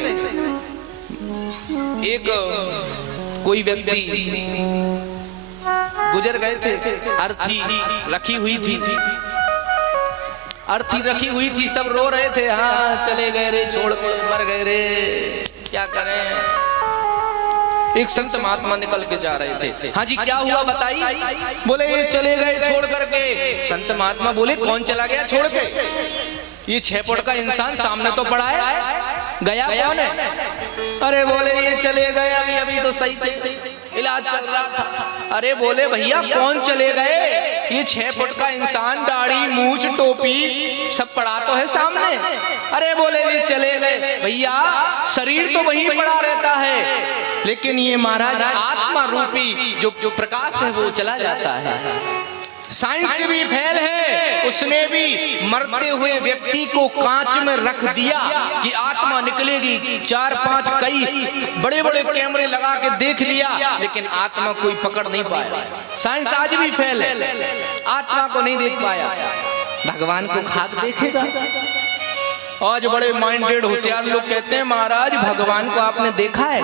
एक कोई व्यक्ति गुजर गए थे, अर्थी रखी हुई थी, अर्थी रखी हुई थी, सब रो रहे थे, हाँ चले गए रे, छोड़ के मर गए रे, क्या करें। एक संत महात्मा निकल के जा रहे थे, हाँ जी क्या हुआ बताइए। बोले ये चले गए छोड़ करके। संत महात्मा बोले कौन चला गया छोड़ के? ये 6 फुट का इंसान सामने तो पड़ा है, गया कौन है? अरे बोले ये चले गए, अभी अभी तो सही थे, इलाज चल रहा था। अरे बोले भैया कौन चले गए? ये 6 फुट का इंसान, दाढ़ी मूछ टोपी सब पड़ा तो है सामने। अरे बोले ये चले गए। भैया शरीर तो वहीं पड़ा रहता है, लेकिन ये महाराज आत्मा रूपी जो प्रकाश है वो चला जाता है। साइंस भी फेल है, उसने भी मरते हुए व्यक्ति को कांच में रख दिया कि आत्मा निकलेगी। 4-5 कई बड़े बड़े कैमरे लगा के देख लिया, लेकिन आत्मा कोई पकड़ नहीं पाया। साइंस आज भी फेल है, आत्मा को नहीं देख पाया। भगवान को खाक देखेगा? आज बड़े माइंडेड होशियार लोग कहते हैं महाराज भगवान को आपने देखा है?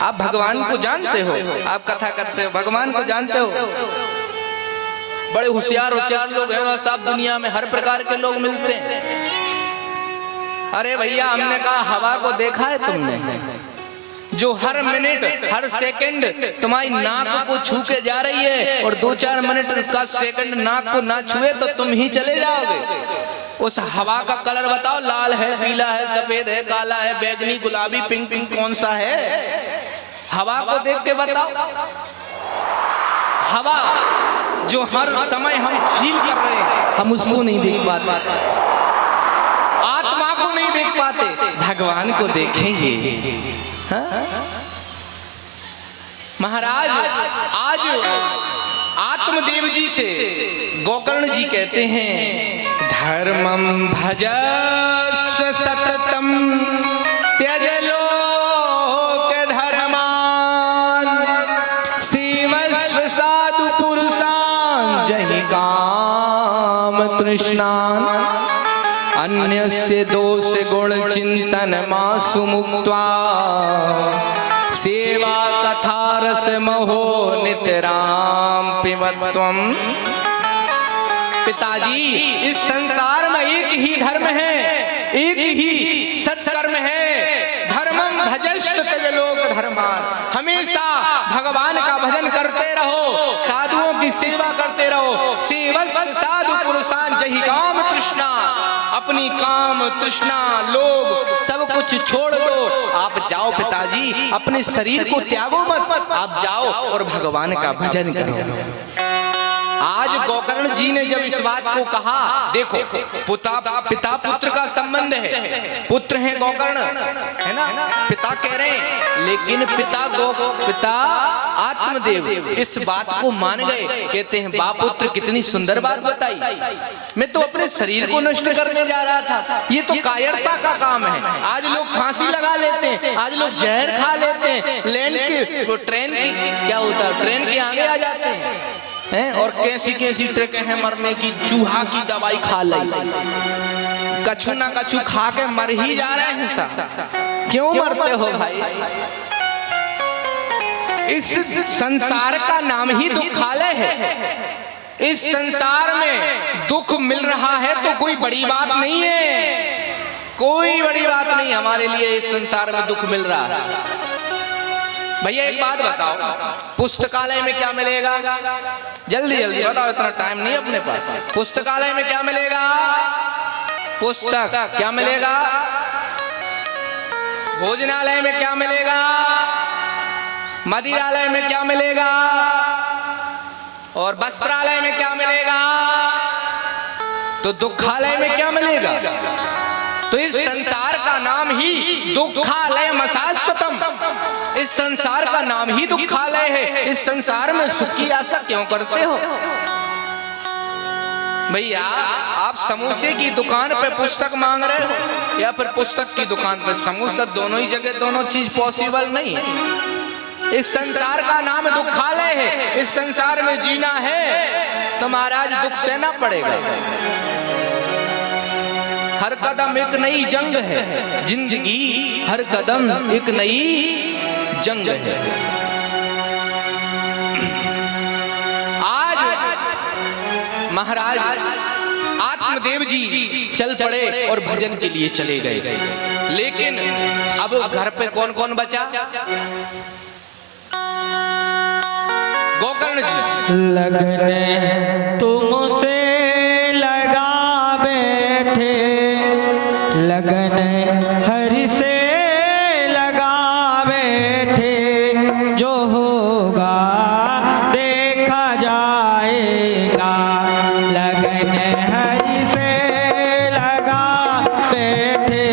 आप भगवान को जानते हो? आप कथा करते हो, भगवान को जानते हो? बड़े होशियार लोग हैं, बस आप दुनिया में हर प्रकार के लोग मिलते हैं। अरे भैया हमने कहा हवा को देखा है तुमने? जो हर मिनट हर सेकंड तुम्हारी नाक को छू के जा रही है, और 2-4 मिनट का सेकंड नाक को ना छुए तो तुम ही चले जाओगे। उस हवा का कलर बताओ, लाल है, पीला है, सफेद है, काला है, बैगनी, गुलाबी, पिंक कौन सा है? हवा को देख के बताओ। हवा जो हर समय हम फील कर रहे हैं, हम उसको नहीं देख पाते। आत्मा को नहीं देख पाते, भगवान को देखेंगे। हाँ? महाराज आज आत्मदेव जी से गोकर्ण जी कहते हैं, धर्मं भजस्व सततम त्यज लोक धर्मान सेवस्व साधु पुरुषान जहि काम तृष्णान अन्यस्य दोष गुण चिंतन मासु मुक्त्वा सेवा कथा रस महो नितराम पिबत्वम। पिताजी, इस संसार में एक ही धर्म है, एक ही सत्कर्म है, धर्मम भजस्व त्यज लोक धर्मान। हमेशा भगवान का भजन करते रहो, साधुओं की सेवा करते रहो। सेवस्व साधु पुरुषान जहि काम तृष्णा, अपनी काम तृष्णा लोभ सब कुछ छोड़ दो, आप जाओ पिताजी, अपने शरीर को त्यागो मत, आप जाओ और भगवान का भजन करो। आज गोकर्ण जी ने जब इस बात को कहा, देखो पिता पुत्र का संबंध है, पुत्र है गोकर्ण, है ना, पिता कह रहे हैं, लेकिन पिता आत्मदेव इस बात को मान गए। कहते हैं, बाप पुत्र कितनी सुंदर बात बताई, मैं तो अपने शरीर को नष्ट करने जा रहा था, ये तो कायरता का काम है। आज लोग फांसी लगा लेते हैं, आज लोग जहर खा लेते हैं, ट्रेन की क्या होता है, ट्रेन के आगे आ जाते हैं, और कैसी कैसी ट्रिक है मरने की, चूहा की दवाई खा ली, कछु ना कछु खा के मर ही जा रहे हैं सब। क्यों मरते हो भाई? इस संसार का नाम ही दुखालय है। इस संसार में दुख मिल रहा है तो कोई बड़ी बात नहीं है, कोई बड़ी बात नहीं हमारे लिए इस संसार में दुख मिल रहा है। भैया एक बात बताओ, पुस्तकालय में क्या मिलेगा? जल्दी जल्दी बताओ, इतना टाइम नहीं अपने पास। पुस्तकालय में क्या मिलेगा? पुस्तक। क्या मिलेगा? भोजनालय में क्या मिलेगा? मदिरालय में क्या मिलेगा? और वस्त्रालय में क्या मिलेगा? तो दुखालय में क्या मिलेगा? तो इस संसार का नाम ही दुखालय शाश्वतम, इस संसार का नाम ही दुखालय है। इस संसार में सुख की आशा क्यों करते हो भैया? आप समोसे की दुकान पे पुस्तक मांग रहे हो या फिर पुस्तक की दुकान पे समोसा, दोनों ही जगह दोनों चीज पॉसिबल नहीं है। इस संसार का नाम दुखालय है, इस संसार में जीना है तो महाराज दुख सहना पड़ेगा। हर कदम एक नई जंग है, जिंदगी हर कदम एक नई जंग है। आज महाराज आत्मदेव जी चल पड़े और भजन के लिए चले गए, लेकिन अब घर पे कौन कौन बचा? गोकर्ण जी। लगन तुमसे लगा बैठे, लगन हरि से लगा बैठे, जो होगा देखा जाएगा। लगन हरि से लगा बैठे,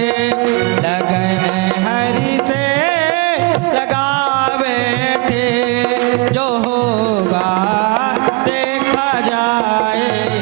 लगन हरि से लगा बैठे, जो होगा देखा जाएगा।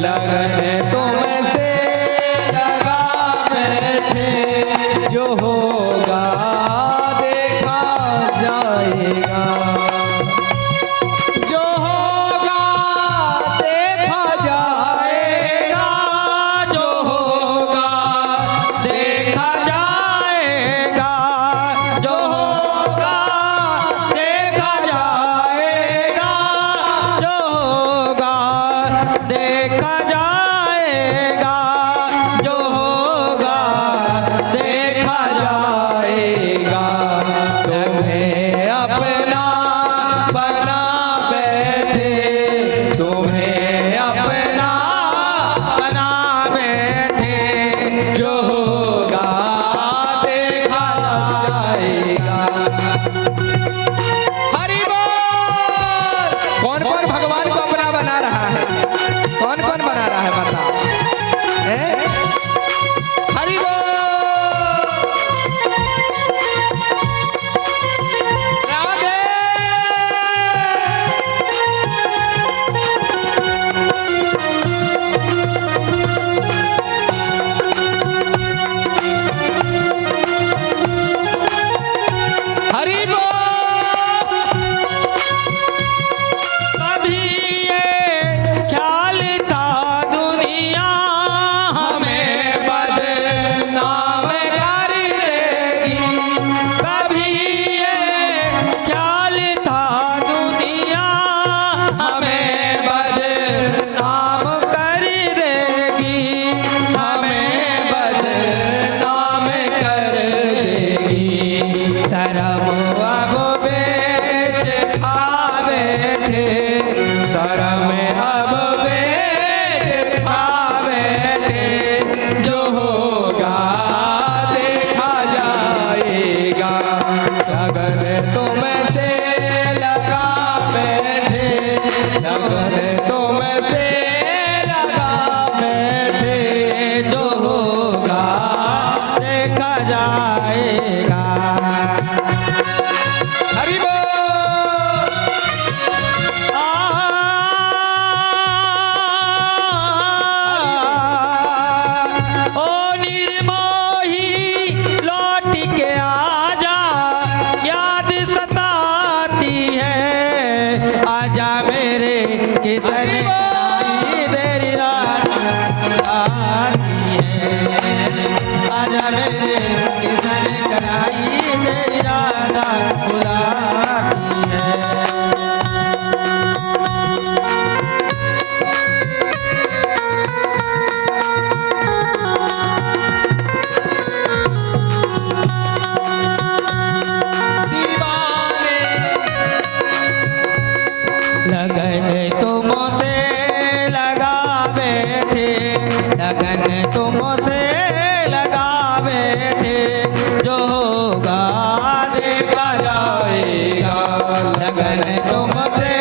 लगन तुमसे लगा बैठे, जो होगा देखा जाएगा, जो होगा देखा जाएगा, जो होगा देखा जाएगा, जो होगा देखा जाएगा, जो होगा देखा जाएगा, जो होगा देखा जाएगा। तुम्हें अपना बना बैठे, तुम्हें अपना बना बैठे, जो होगा देखा जाएगा। हरि बोल। कौन कौन भगवान को अपना बना रहा है? कौन कौन बना रहा है बता? हैं? हरि बोल। राधे। हरि बोल। कभी ये ख्याल था दुनिया हमें बदनाम कर देगी, कभी ये ख्याल था दुनिया हमें बदनाम कर देगी, हमें बदनाम कर देगी। शर्म अब बेच खा बैठे, शर्म अब बेच खा बैठे, जो होगा देखा जाएगा। लगन तुमसे लगा बैठे, लगन तुमसे लगा बैठे, जो होगा देखा जाएगा। हरि बोल। ओ निर्मोही लौट के आजा, याद सताती है, आजा मेरे किसन आई तेरी रात बुलाती है, आजा मेरे किसन कराई तेरी रात बुलाती है। दीवाने लगन तुमसे लगा बैठे, लगन तुमसे लगा बैठे, जो होगा देखा जाएगा। लगन तुमसे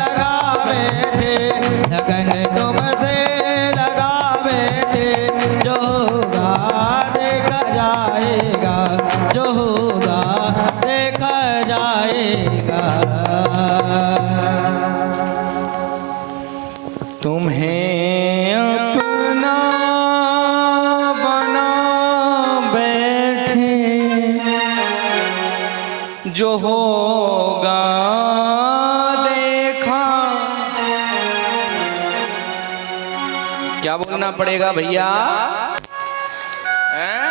लगा बैठे, लगन तुमसे लगा बैठे, जो होगा देखा जाएगा, जो होगा देखा जाएगा। तुम्हें अपना बना बैठे, जो होगा देखा। क्या बोलना पड़ेगा भैया? हैं?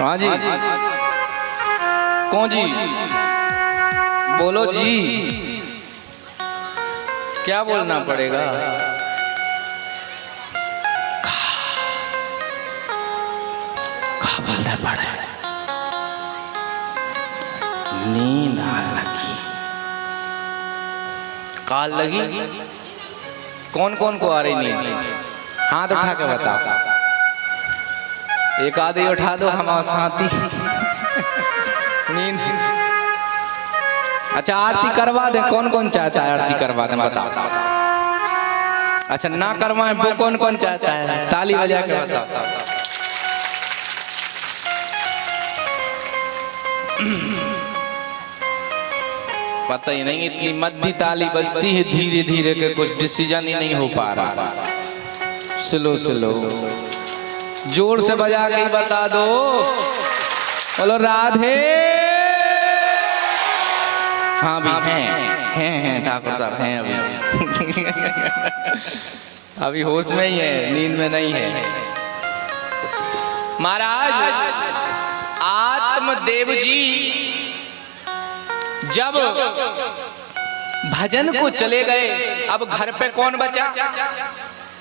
हाँ जी। कौन जी? बोलो जी। क्या बोलना पड़ेगा? बोलना पड़ेगा। नींद आ लगी। काल लगी? कौन कौन को आ रही नींद? हाथ उठा के बता। एक आधी उठा दो हमारा साथी। नींद। अच्छा आरती करवा दे। कौन कौन चाहता है आरती करवा दे? बताओ। अच्छा ना करवाएं वो कौन कौन चाहता है? ताली बजा के बताओ। पता ही नहीं, इतनी मध्य ताली बजती है धीरे धीरे के कुछ डिसीजन ही नहीं हो पा रहा। स्लो स्लो जोर से बजा के ही बता दो। बोलो राधे। हाँ भी हैं ठाकुर साहब हैं अभी अभी होश में ही है, नींद में नहीं है। महाराज आत्मदेव जी जब भजन को चले गए, अब घर पे कौन बचा?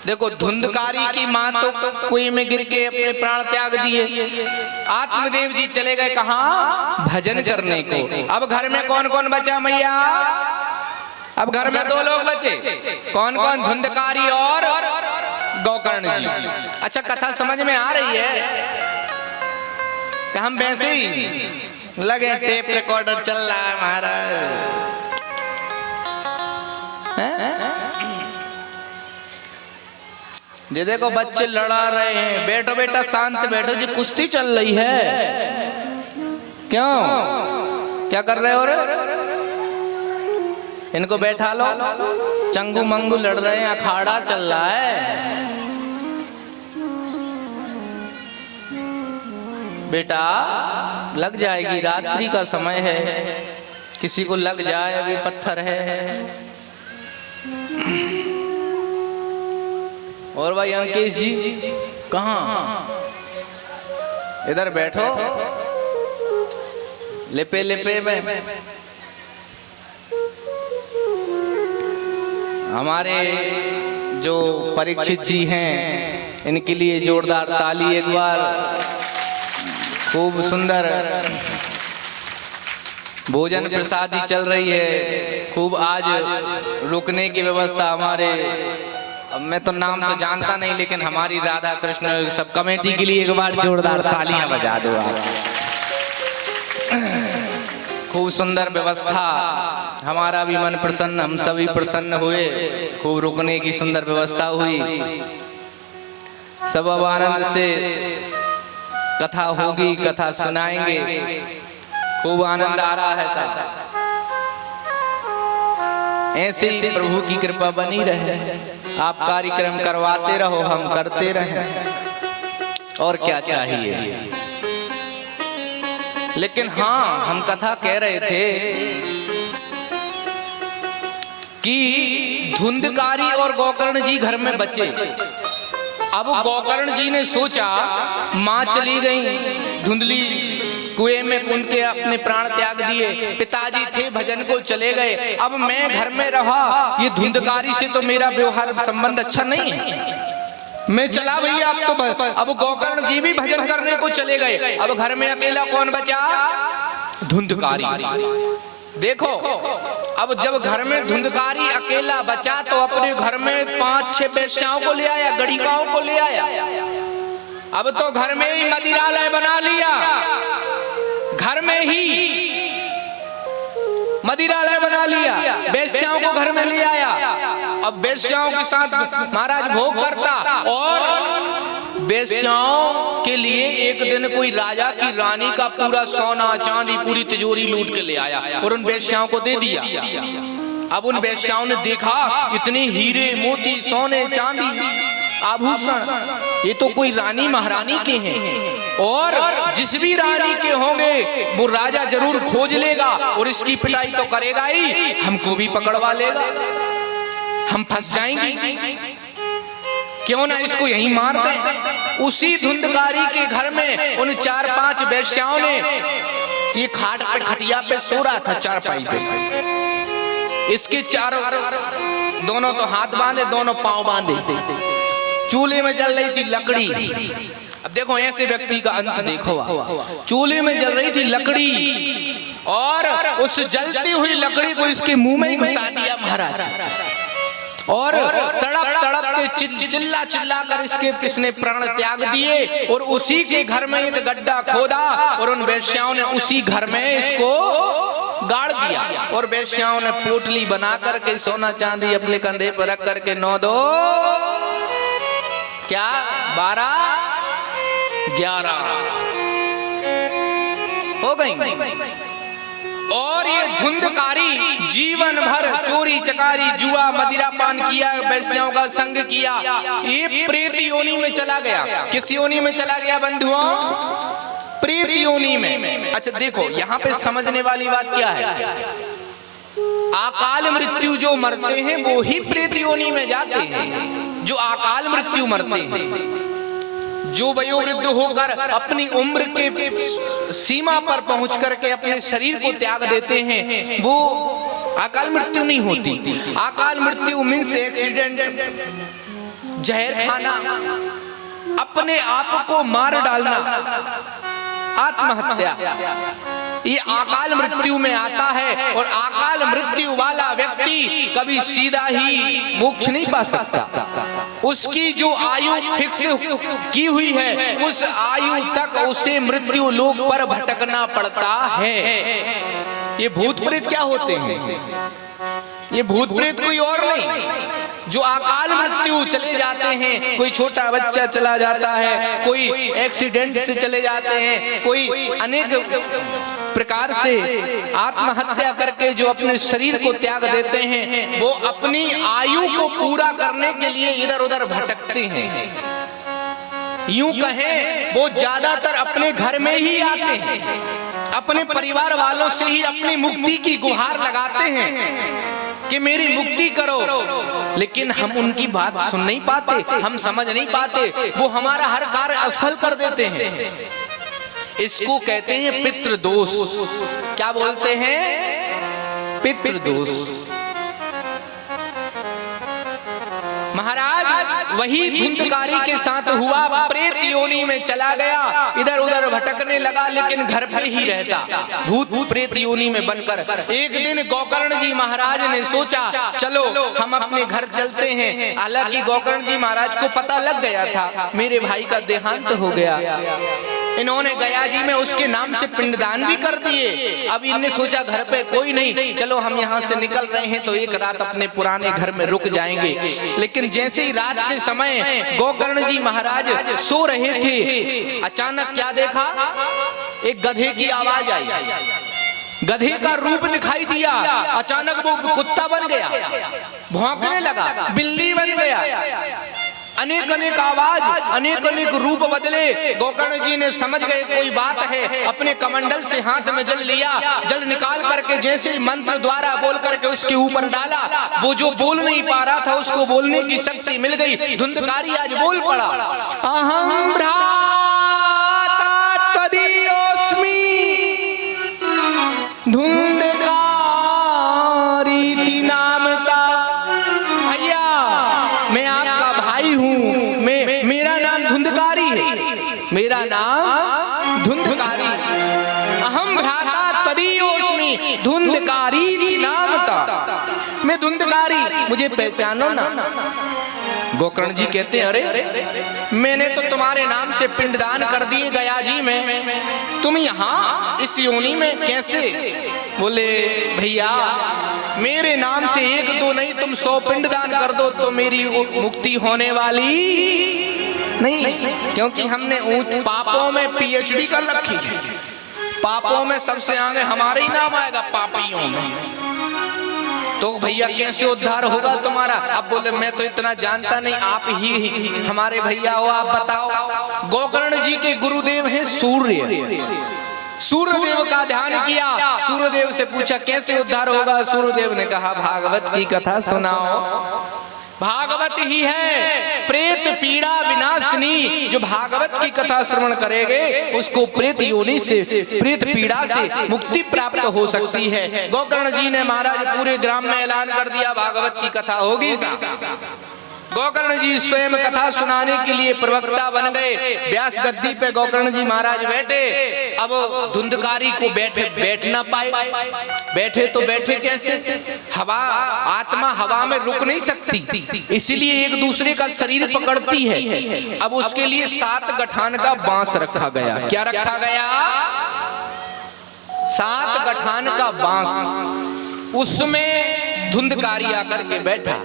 देखो धुंधकारी की मां तो कुएं में गिर के अपने प्राण त्याग दिए, आत्मदेव जी चले गए कहाँ? भजन करने को। अब घर में कौन कौन बचा मैया? अब घर में दो लोग बचे, कौन कौन? धुंधकारी और गोकर्ण जी। अच्छा कथा समझ में आ रही है कि हम वैसे ही लगे टेप रिकॉर्डर चल रहा है महाराज। ये देखो बच्चे लड़ा रहे हैं, बैठो बेटा शांत बैठो जी, कुश्ती चल रही है। क्यों क्या कर रहे हो रे? इनको बैठा लो, चंगू मंगू लड़ रहे हैं, अखाड़ा चल रहा है। बेटा लग जाएगी, रात्रि का समय है, किसी को लग जाए, अभी पत्थर है। और भाई अंकेश जी कहाँ? इधर बैठो, लिपे लिपे में। हमारे जो परीक्षित जी हैं, इनके लिए जोरदार ताली एक बार। खूब सुंदर भोजन प्रसादी चल रही है, खूब आज रुकने की व्यवस्था हमारे, अब मैं तो नाम तो जानता नहीं, लेकिन हमारी राधा कृष्ण सब कमेटी के लिए एक बार जोरदार तालियां बजा दो आप। खूब सुंदर व्यवस्था, हमारा भी मन प्रसन्न, हम सभी प्रसन्न हुए, खूब रुकने की सुंदर व्यवस्था हुई। सब अब आनंद से कथा होगी, कथा सुनाएंगे, खूब आनंद आ रहा है सब। ऐसे ही प्रभु की कृपा बनी रहे, आप कार्यक्रम करवाते रहो, हम करते रहे, और क्या चाहिए। लेकिन हाँ, हम कथा कह रहे थे कि धुंधकारी और गोकर्ण जी घर में बचे। अब गोकर्ण जी ने सोचा माँ चली गई, धुंधली कुएं में कूद के अपने प्राण त्याग दिए, पिताजी थे भजन को चले गए, अब मैं घर में रहा, ये धुंधकारी से तो मेरा व्यवहार संबंध अच्छा नहीं है, मैं चला भैया। अब गोकर्ण जी भी भजन करने को चले गए, अब घर में अकेला कौन बचा? धुंधकारी। देखो अब जब घर में धुंधकारी अकेला बचा तो अपने घर में 5-6 वेश्याओं को ले आया, गणिकाओं को ले आया। अब तो घर में ही मदिरालय बना लिया, घर में ही मदिरालय बना लिया, वेश्याओं को घर में ले आया। अब वेश्याओं के साथ महाराज भोग करता, और वेश्याओं के लिए एक दिन कोई राजा की रानी का पूरा सोना चांदी पूरी तिजोरी लूट के ले आया और उन वेश्याओं को दे दिया। अब उन वेश्याओं ने देखा इतने हीरे मोती सोने चांदी आभूषण, ये तो कोई रानी महारानी के हैं, और जिस भी रानी के होंगे वो राजा जरूर खोज लेगा और इसकी पिटाई तो करेगा ही, हमको भी पकड़वा लेगा, हम फंस जाएंगे, क्यों ना इसको यहीं मार दें। उसी धुंधकारी के घर में उन 4-5 वेश्याओं ने, ये खाट पे खटिया पे सो रहा था चारपाई पे, इसके चारों दोनों तो हाथ बांधे, दोनों पांव बांधे, चूल्हे में जल रही थी लकड़ी। अब देखो ऐसे व्यक्ति का अंत देखो, चूल्हे में जल रही थी लकड़ी और उस जलती हुई लकड़ी को इसके मुंह में ही घुसा दिया महाराज, और तड़प तड़प के चिल्ला चिल्ला कर इसने प्राण त्याग दिए। और उसी के घर में एक गड्ढा खोदा और उन वेश्याओं ने उसी घर में इसको गाड़ दिया, और वेश्याओं ने पोटली बना करके सोना चांदी अपने कंधे पर रख करके 9-2 क्या 12-11 हो गई। और ये धुंधकारी जीवन भर चोरी चकारी जुआ मदिरा पान किया, वैश्यों का संग किया, ये प्रेत योनि में चला गया। किस योनि में चला गया बंधुओं? प्रेत योनि में। अच्छा देखो यहाँ पे समझने वाली बात क्या है, अकाल मृत्यु जो मरते हैं वो ही प्रेत योनि में जाते हैं। जो अकाल मृत्यु मरते हैं, जो वयोवृद्ध होकर अपनी उम्र के सीमा पर पहुंच करके अपने शरीर को त्याग देते हैं, वो अकाल मृत्यु नहीं होती। अकाल मृत्यु मीन्स एक्सीडेंट, जहर खाना, अपने आप को मार डालना, आत्महत्या, ये अकाल मृत्यु में आता है। और अकाल मृत्यु वाला व्यक्ति कभी सीधा ही मोक्ष नहीं पा सकता। उसकी जो आयु फिक्स की हुई है, उस आयु तक उसे मृत्यु लोक पर भटकना पड़ता है। ये भूत प्रेत क्या होते हैं? ये भूत प्रेत कोई और नहीं, जो अकाल मृत्यु चले जाते हैं। कोई छोटा बच्चा चला जाता है, कोई एक्सीडेंट से चले जाते हैं, कोई अनेक प्रकार से आत्महत्या करके जो अपने शरीर को त्याग देते हैं, वो अपनी आयु को पूरा करने के लिए इधर उधर भटकते हैं। यूं कहें वो ज्यादातर अपने घर में ही आते हैं, अपने परिवार वालों से ही अपनी मुक्ति की गुहार लगाते हैं कि मेरी मुक्ति करो, लेकिन हम उनकी बात सुन नहीं पाते, हम समझ नहीं पाते, वो हमारा हर कार्य असफल कर देते हैं। इसको कहते हैं पितृदोष। क्या बोलते हैं? पितृदोष। महाराज वही धुंधकारी के साथ हुआ, प्रेत योनि में चला गया, इधर उधर भटकने लगा, लेकिन घर पे ही रहता, भूत प्रेत योनि में बनकर। एक दिन गोकर्ण जी महाराज ने सोचा चलो हम अपने घर चलते हैं। हालांकि गोकर्ण जी महाराज को पता लग गया था मेरे भाई का देहांत हो गया। इन्होंने गया जी में उसके नाम से पिंडदान भी कर दिए। अब इनने सोचा घर पे कोई नहीं, चलो हम यहाँ से निकल रहे हैं तो एक रात अपने पुराने घर में रुक जाएंगे। लेकिन जैसे ही रात के समय गोकर्ण जी महाराज सो रहे थे, अचानक क्या देखा? एक गधे की आवाज आई, गधे का रूप दिखाई दिया। अचानक वो कुत्ता बन गया, भौंकने लगा, बिल्ली बन गया, अनेक अनेक आवाज, अनेक अनेक रूप बदले। गोकर्ण जी ने समझ गए कोई बात है, अपने कमंडल से हाथ में जल लिया, जल निकाल करके जैसे ही मंत्र द्वारा बोल करके उसके ऊपर डाला, वो जो बोल नहीं पा रहा था उसको बोलने की शक्ति मिल गई। धुंधकारी आज बोल पड़ा, अहं भ्राता तदीयोऽस्मि धुंधकारी नाम का। भैया मैं आपका भाई हूँ, मेरा नाम धुंधकारी है, मेरा नाम धुंधकारी। अहम भ्राता तदीयोऽस्मि धुंधकारी नाम का, मैं धुंधकारी, मुझे पहचानो ना। गोकर्ण जी कहते हैं अरे मैंने तो तुम्हारे नाम से पिंडदान कर दिए गया जी में, तुम यहाँ इस योनि में कैसे? बोले भैया मेरे नाम से एक दो नहीं, तुम 100 पिंडदान कर दो तो मेरी मुक्ति होने वाली नहीं, क्योंकि हमने पापों में PhD कर रखी है। पापों में सबसे आगे हमारे ही नाम आएगा, पापियों में। तो भैया कैसे उद्धार होगा तुम्हारा? अब बोले मैं तो इतना जानता नहीं, आप ही हमारे भैया हो, आप बताओ। गोकर्ण जी के गुरुदेव हैं सूर्य। सूर्यदेव का ध्यान किया, सूर्यदेव से पूछा कैसे उद्धार होगा? सूर्यदेव ने कहा भागवत की कथा सुनाओ। भागवत ही है प्रेत पीड़ा विनाशिनी, जो भागवत की कथा श्रवण करेंगे उसको प्रेत योनि से, प्रेत पीड़ा से मुक्ति प्राप्त हो सकती है। गोकर्ण जी ने महाराज पूरे ग्राम में ऐलान कर दिया भागवत की कथा होगी। गोकर्ण जी स्वयं कथा सुनाने के लिए प्रवक्ता बन गए। व्यास गद्दी पे गोकर्ण जी महाराज बैठे। अब धुंधकारी को बैठ ना पाए, बैठे तो बैठे कैसे? हवा, आत्मा हवा में रुक नहीं सकती, इसलिए एक दूसरे का शरीर पकड़ती है। अब उसके लिए 7 गठान का बांस रखा गया। क्या रखा गया? 7 गठान का बांस। उसमें धुंधकारी आकर के बैठा।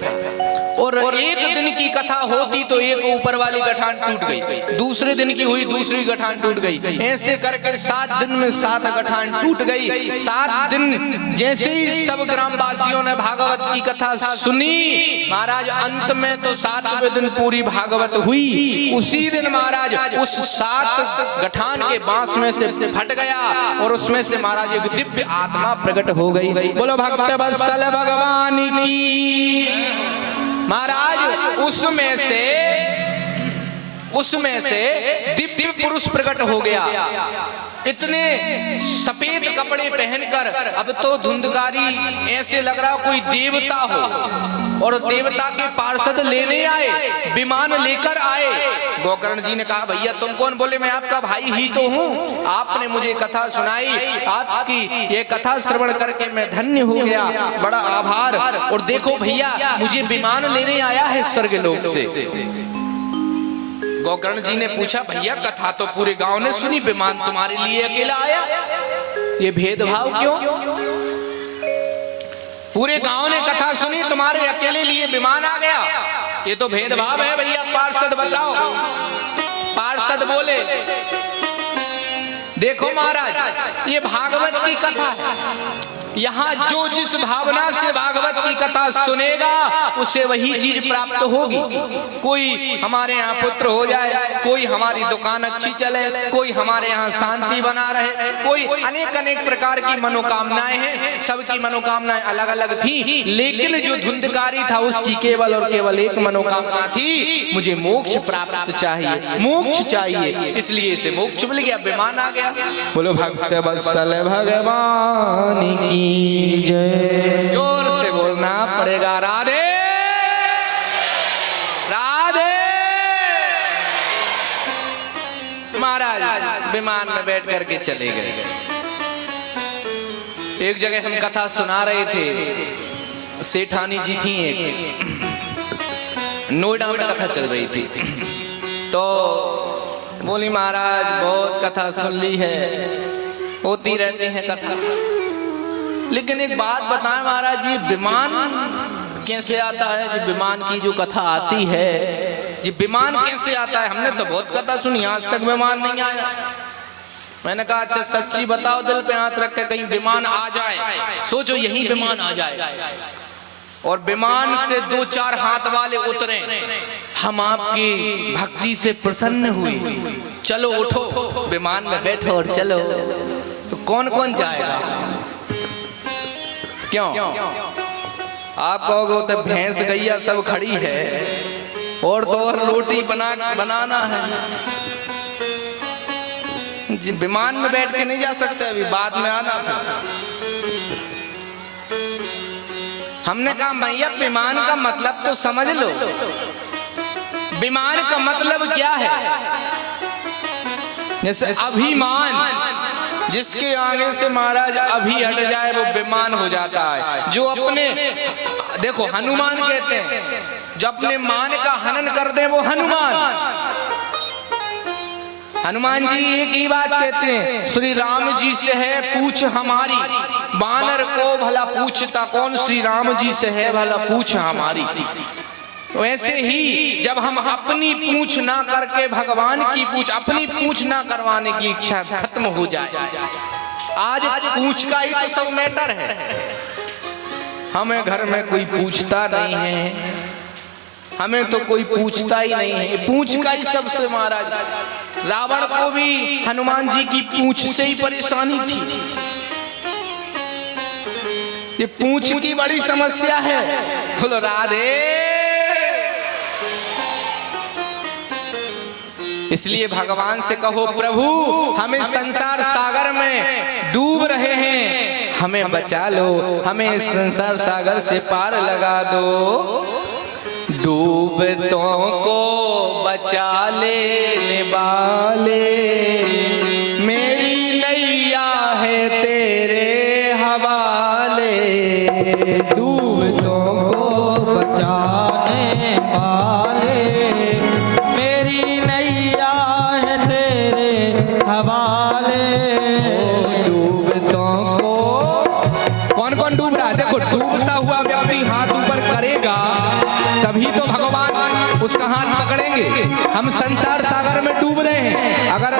और एक दिन की कथा होती तो एक ऊपर वाली गठान टूट गई, दूसरे दिन की हुई दूसरी गठान टूट गई, ऐसे करके 7 दिन में 7 गठान टूट गई। 7 दिन जैसे ही सब ग्रामवासियों ने भागवत की कथा सुनी महाराज, अंत में तो 7वें दिन पूरी भागवत हुई। उसी दिन महाराज उस 7 गठान के बांस में से फट गया और उसमें से महाराज एक दिव्य आत्मा प्रकट हो गई। बोलो भक्त वत्सल भगवान की। महाराज उसमें से दिव्य पुरुष प्रकट हो गया, इतने सफेद कपड़े पहनकर। अब तो धुंधकारी ऐसे लग रहा कोई देवता हो, और देवता के पार्षद लेने आए, विमान लेकर आए। गोकर्ण जी ने कहा भैया तुम कौन? बोले मैं आपका भाई ही तो हूँ, आपने मुझे कथा सुनाई, आपकी ये कथा श्रवण करके मैं धन्य हो गया, बड़ा आभार। और देखो भैया मुझे विमान लेने आया है स्वर्ग लोक से। गोकर्ण जी ने पूछा भैया कथा तो पूरे गांव ने सुनी, विमान तुम्हारे लिए अकेला आया, ये भेदभाव क्यों? पूरे गांव ने कथा सुनी, तुम्हारे अकेले लिए विमान आ गया, ये तो भेदभाव है भैया। पार्षद बताओ। पार्षद बोले देखो महाराज ये भागवत की कथा है, यहाँ जो जिस भावना से भागवत की कथा सुनेगा उसे वही चीज प्राप्त होगी। कोई हमारे यहाँ पुत्र हो जाए, कोई हमारी दुकान अच्छी चले, कोई हमारे यहाँ शांति बना रहे, कोई अनेक अनेक प्रकार की मनोकामनाएं हैं। सबकी मनोकामनाएं अलग अलग थी, लेकिन जो धुंधकारी था उसकी केवल और केवल एक मनोकामना थी, मुझे मोक्ष प्राप्त चाहिए, मोक्ष चाहिए। इसलिए इसे मोक्ष मिल गया, विमान आ गया। बोलो भक्त वत्सल भगवान की जय। जोर से बोलना पड़ेगा राधे राधे। महाराज विमान में बैठ करके चले गए। एक जगह हम कथा सुना रहे थे, सेठानी जी थी एक, नोएडा में कथा चल रही थी, तो बोली महाराज बहुत कथा सुन ली है, होती रहती है कथा, लेकिन एक बात बताएं महाराज जी विमान कैसे आता है? जी विमान की जो कथा आती है, जी विमान कैसे आता है? हमने तो बहुत कथा सुनी, आज तक विमान नहीं आया। मैंने कहा अच्छा सच्ची बताओ, दिल पे हाथ रख के कहीं विमान आ जाए, सोचो यही विमान आ जाए और विमान से 2-4 हाथ वाले उतरे, हम आपकी भक्ति से प्रसन्न हुए, चलो उठो विमान में बैठो और चलो, तो कौन कौन जाएगा? क्यों? आप कहोगे तो भैंस गैया सब खड़ी है और तो और रोटी बनाना है, विमान में बैठ के नहीं जा सकते, अभी बाद में आना। हमने कहा भैया विमान का मतलब तो समझ लो, विमान का मतलब क्या है? जैसे अभिमान, जिसके आगे से महाराज अभी हट जाए वो विमान हो जाता है। जो अपने देखो हनुमान कहते हैं, जो अपने मान का हनन कर दे वो हनुमान। हनुमान जी एक ही बात कहते हैं, श्री राम जी से है पूछ हमारी, बानर को भला पूछता कौन, श्री राम जी से है भला पूछ हमारी। वैसे ही जब हम अपनी पूछ ना करके भगवान की पूछ, अपनी पूछ ना करवाने की इच्छा खत्म हो जाए। आज पूछ का ही तो सब मैटर है, हमें घर में कोई पूछता नहीं है, हमें तो कोई पूछता ही नहीं है, पूछ का ही सबसे महाराज। रावण को भी हनुमान जी की पूछ से ही परेशानी थी, ये पूछ की बड़ी समस्या है। बोलो राधे। इसलिए भगवान से कहो प्रभु हमें संसार सागर में डूब रहे हैं, हमें बचा लो, हमें इस संसार सागर से पार लगा दो। डूबतों को बचा लेने वाले, मेरी नैया है तेरे हवाले। डूबतों को बचाने वाले, मेरी नैया है तेरे हवाले। डूबतों को कौन कौन डूब रहा है? देखो डूबता हुआ व्यक्ति हाथ ऊपर करेगा तभी हाथ पकड़ेंगे। हम संसार सागर में डूब रहे हैं, अगर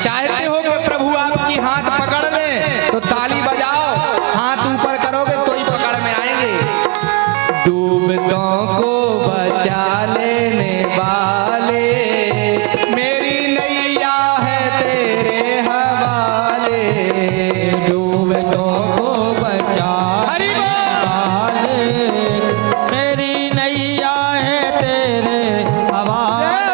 चाहते हो कि प्रभु आपकी हाथ पकड़ ले तो ताली बजाओ, हाथ ऊपर करोगे तो ही पकड़ में आएंगे। डूबतों को बचा लेने वाले, मेरी नैया है तेरे हवाले। डूबतों को बचा हरि बोल। मेरी नैया है तेरे हवाले।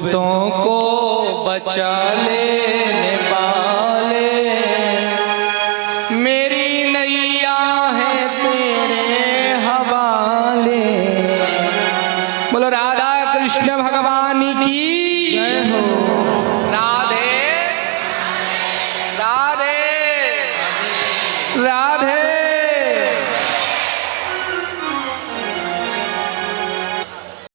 मुफ्तों को बचा लेने वाले, मेरी नैया है तेरे हवाले। बोलो राधा कृष्ण भगवान की जय हो।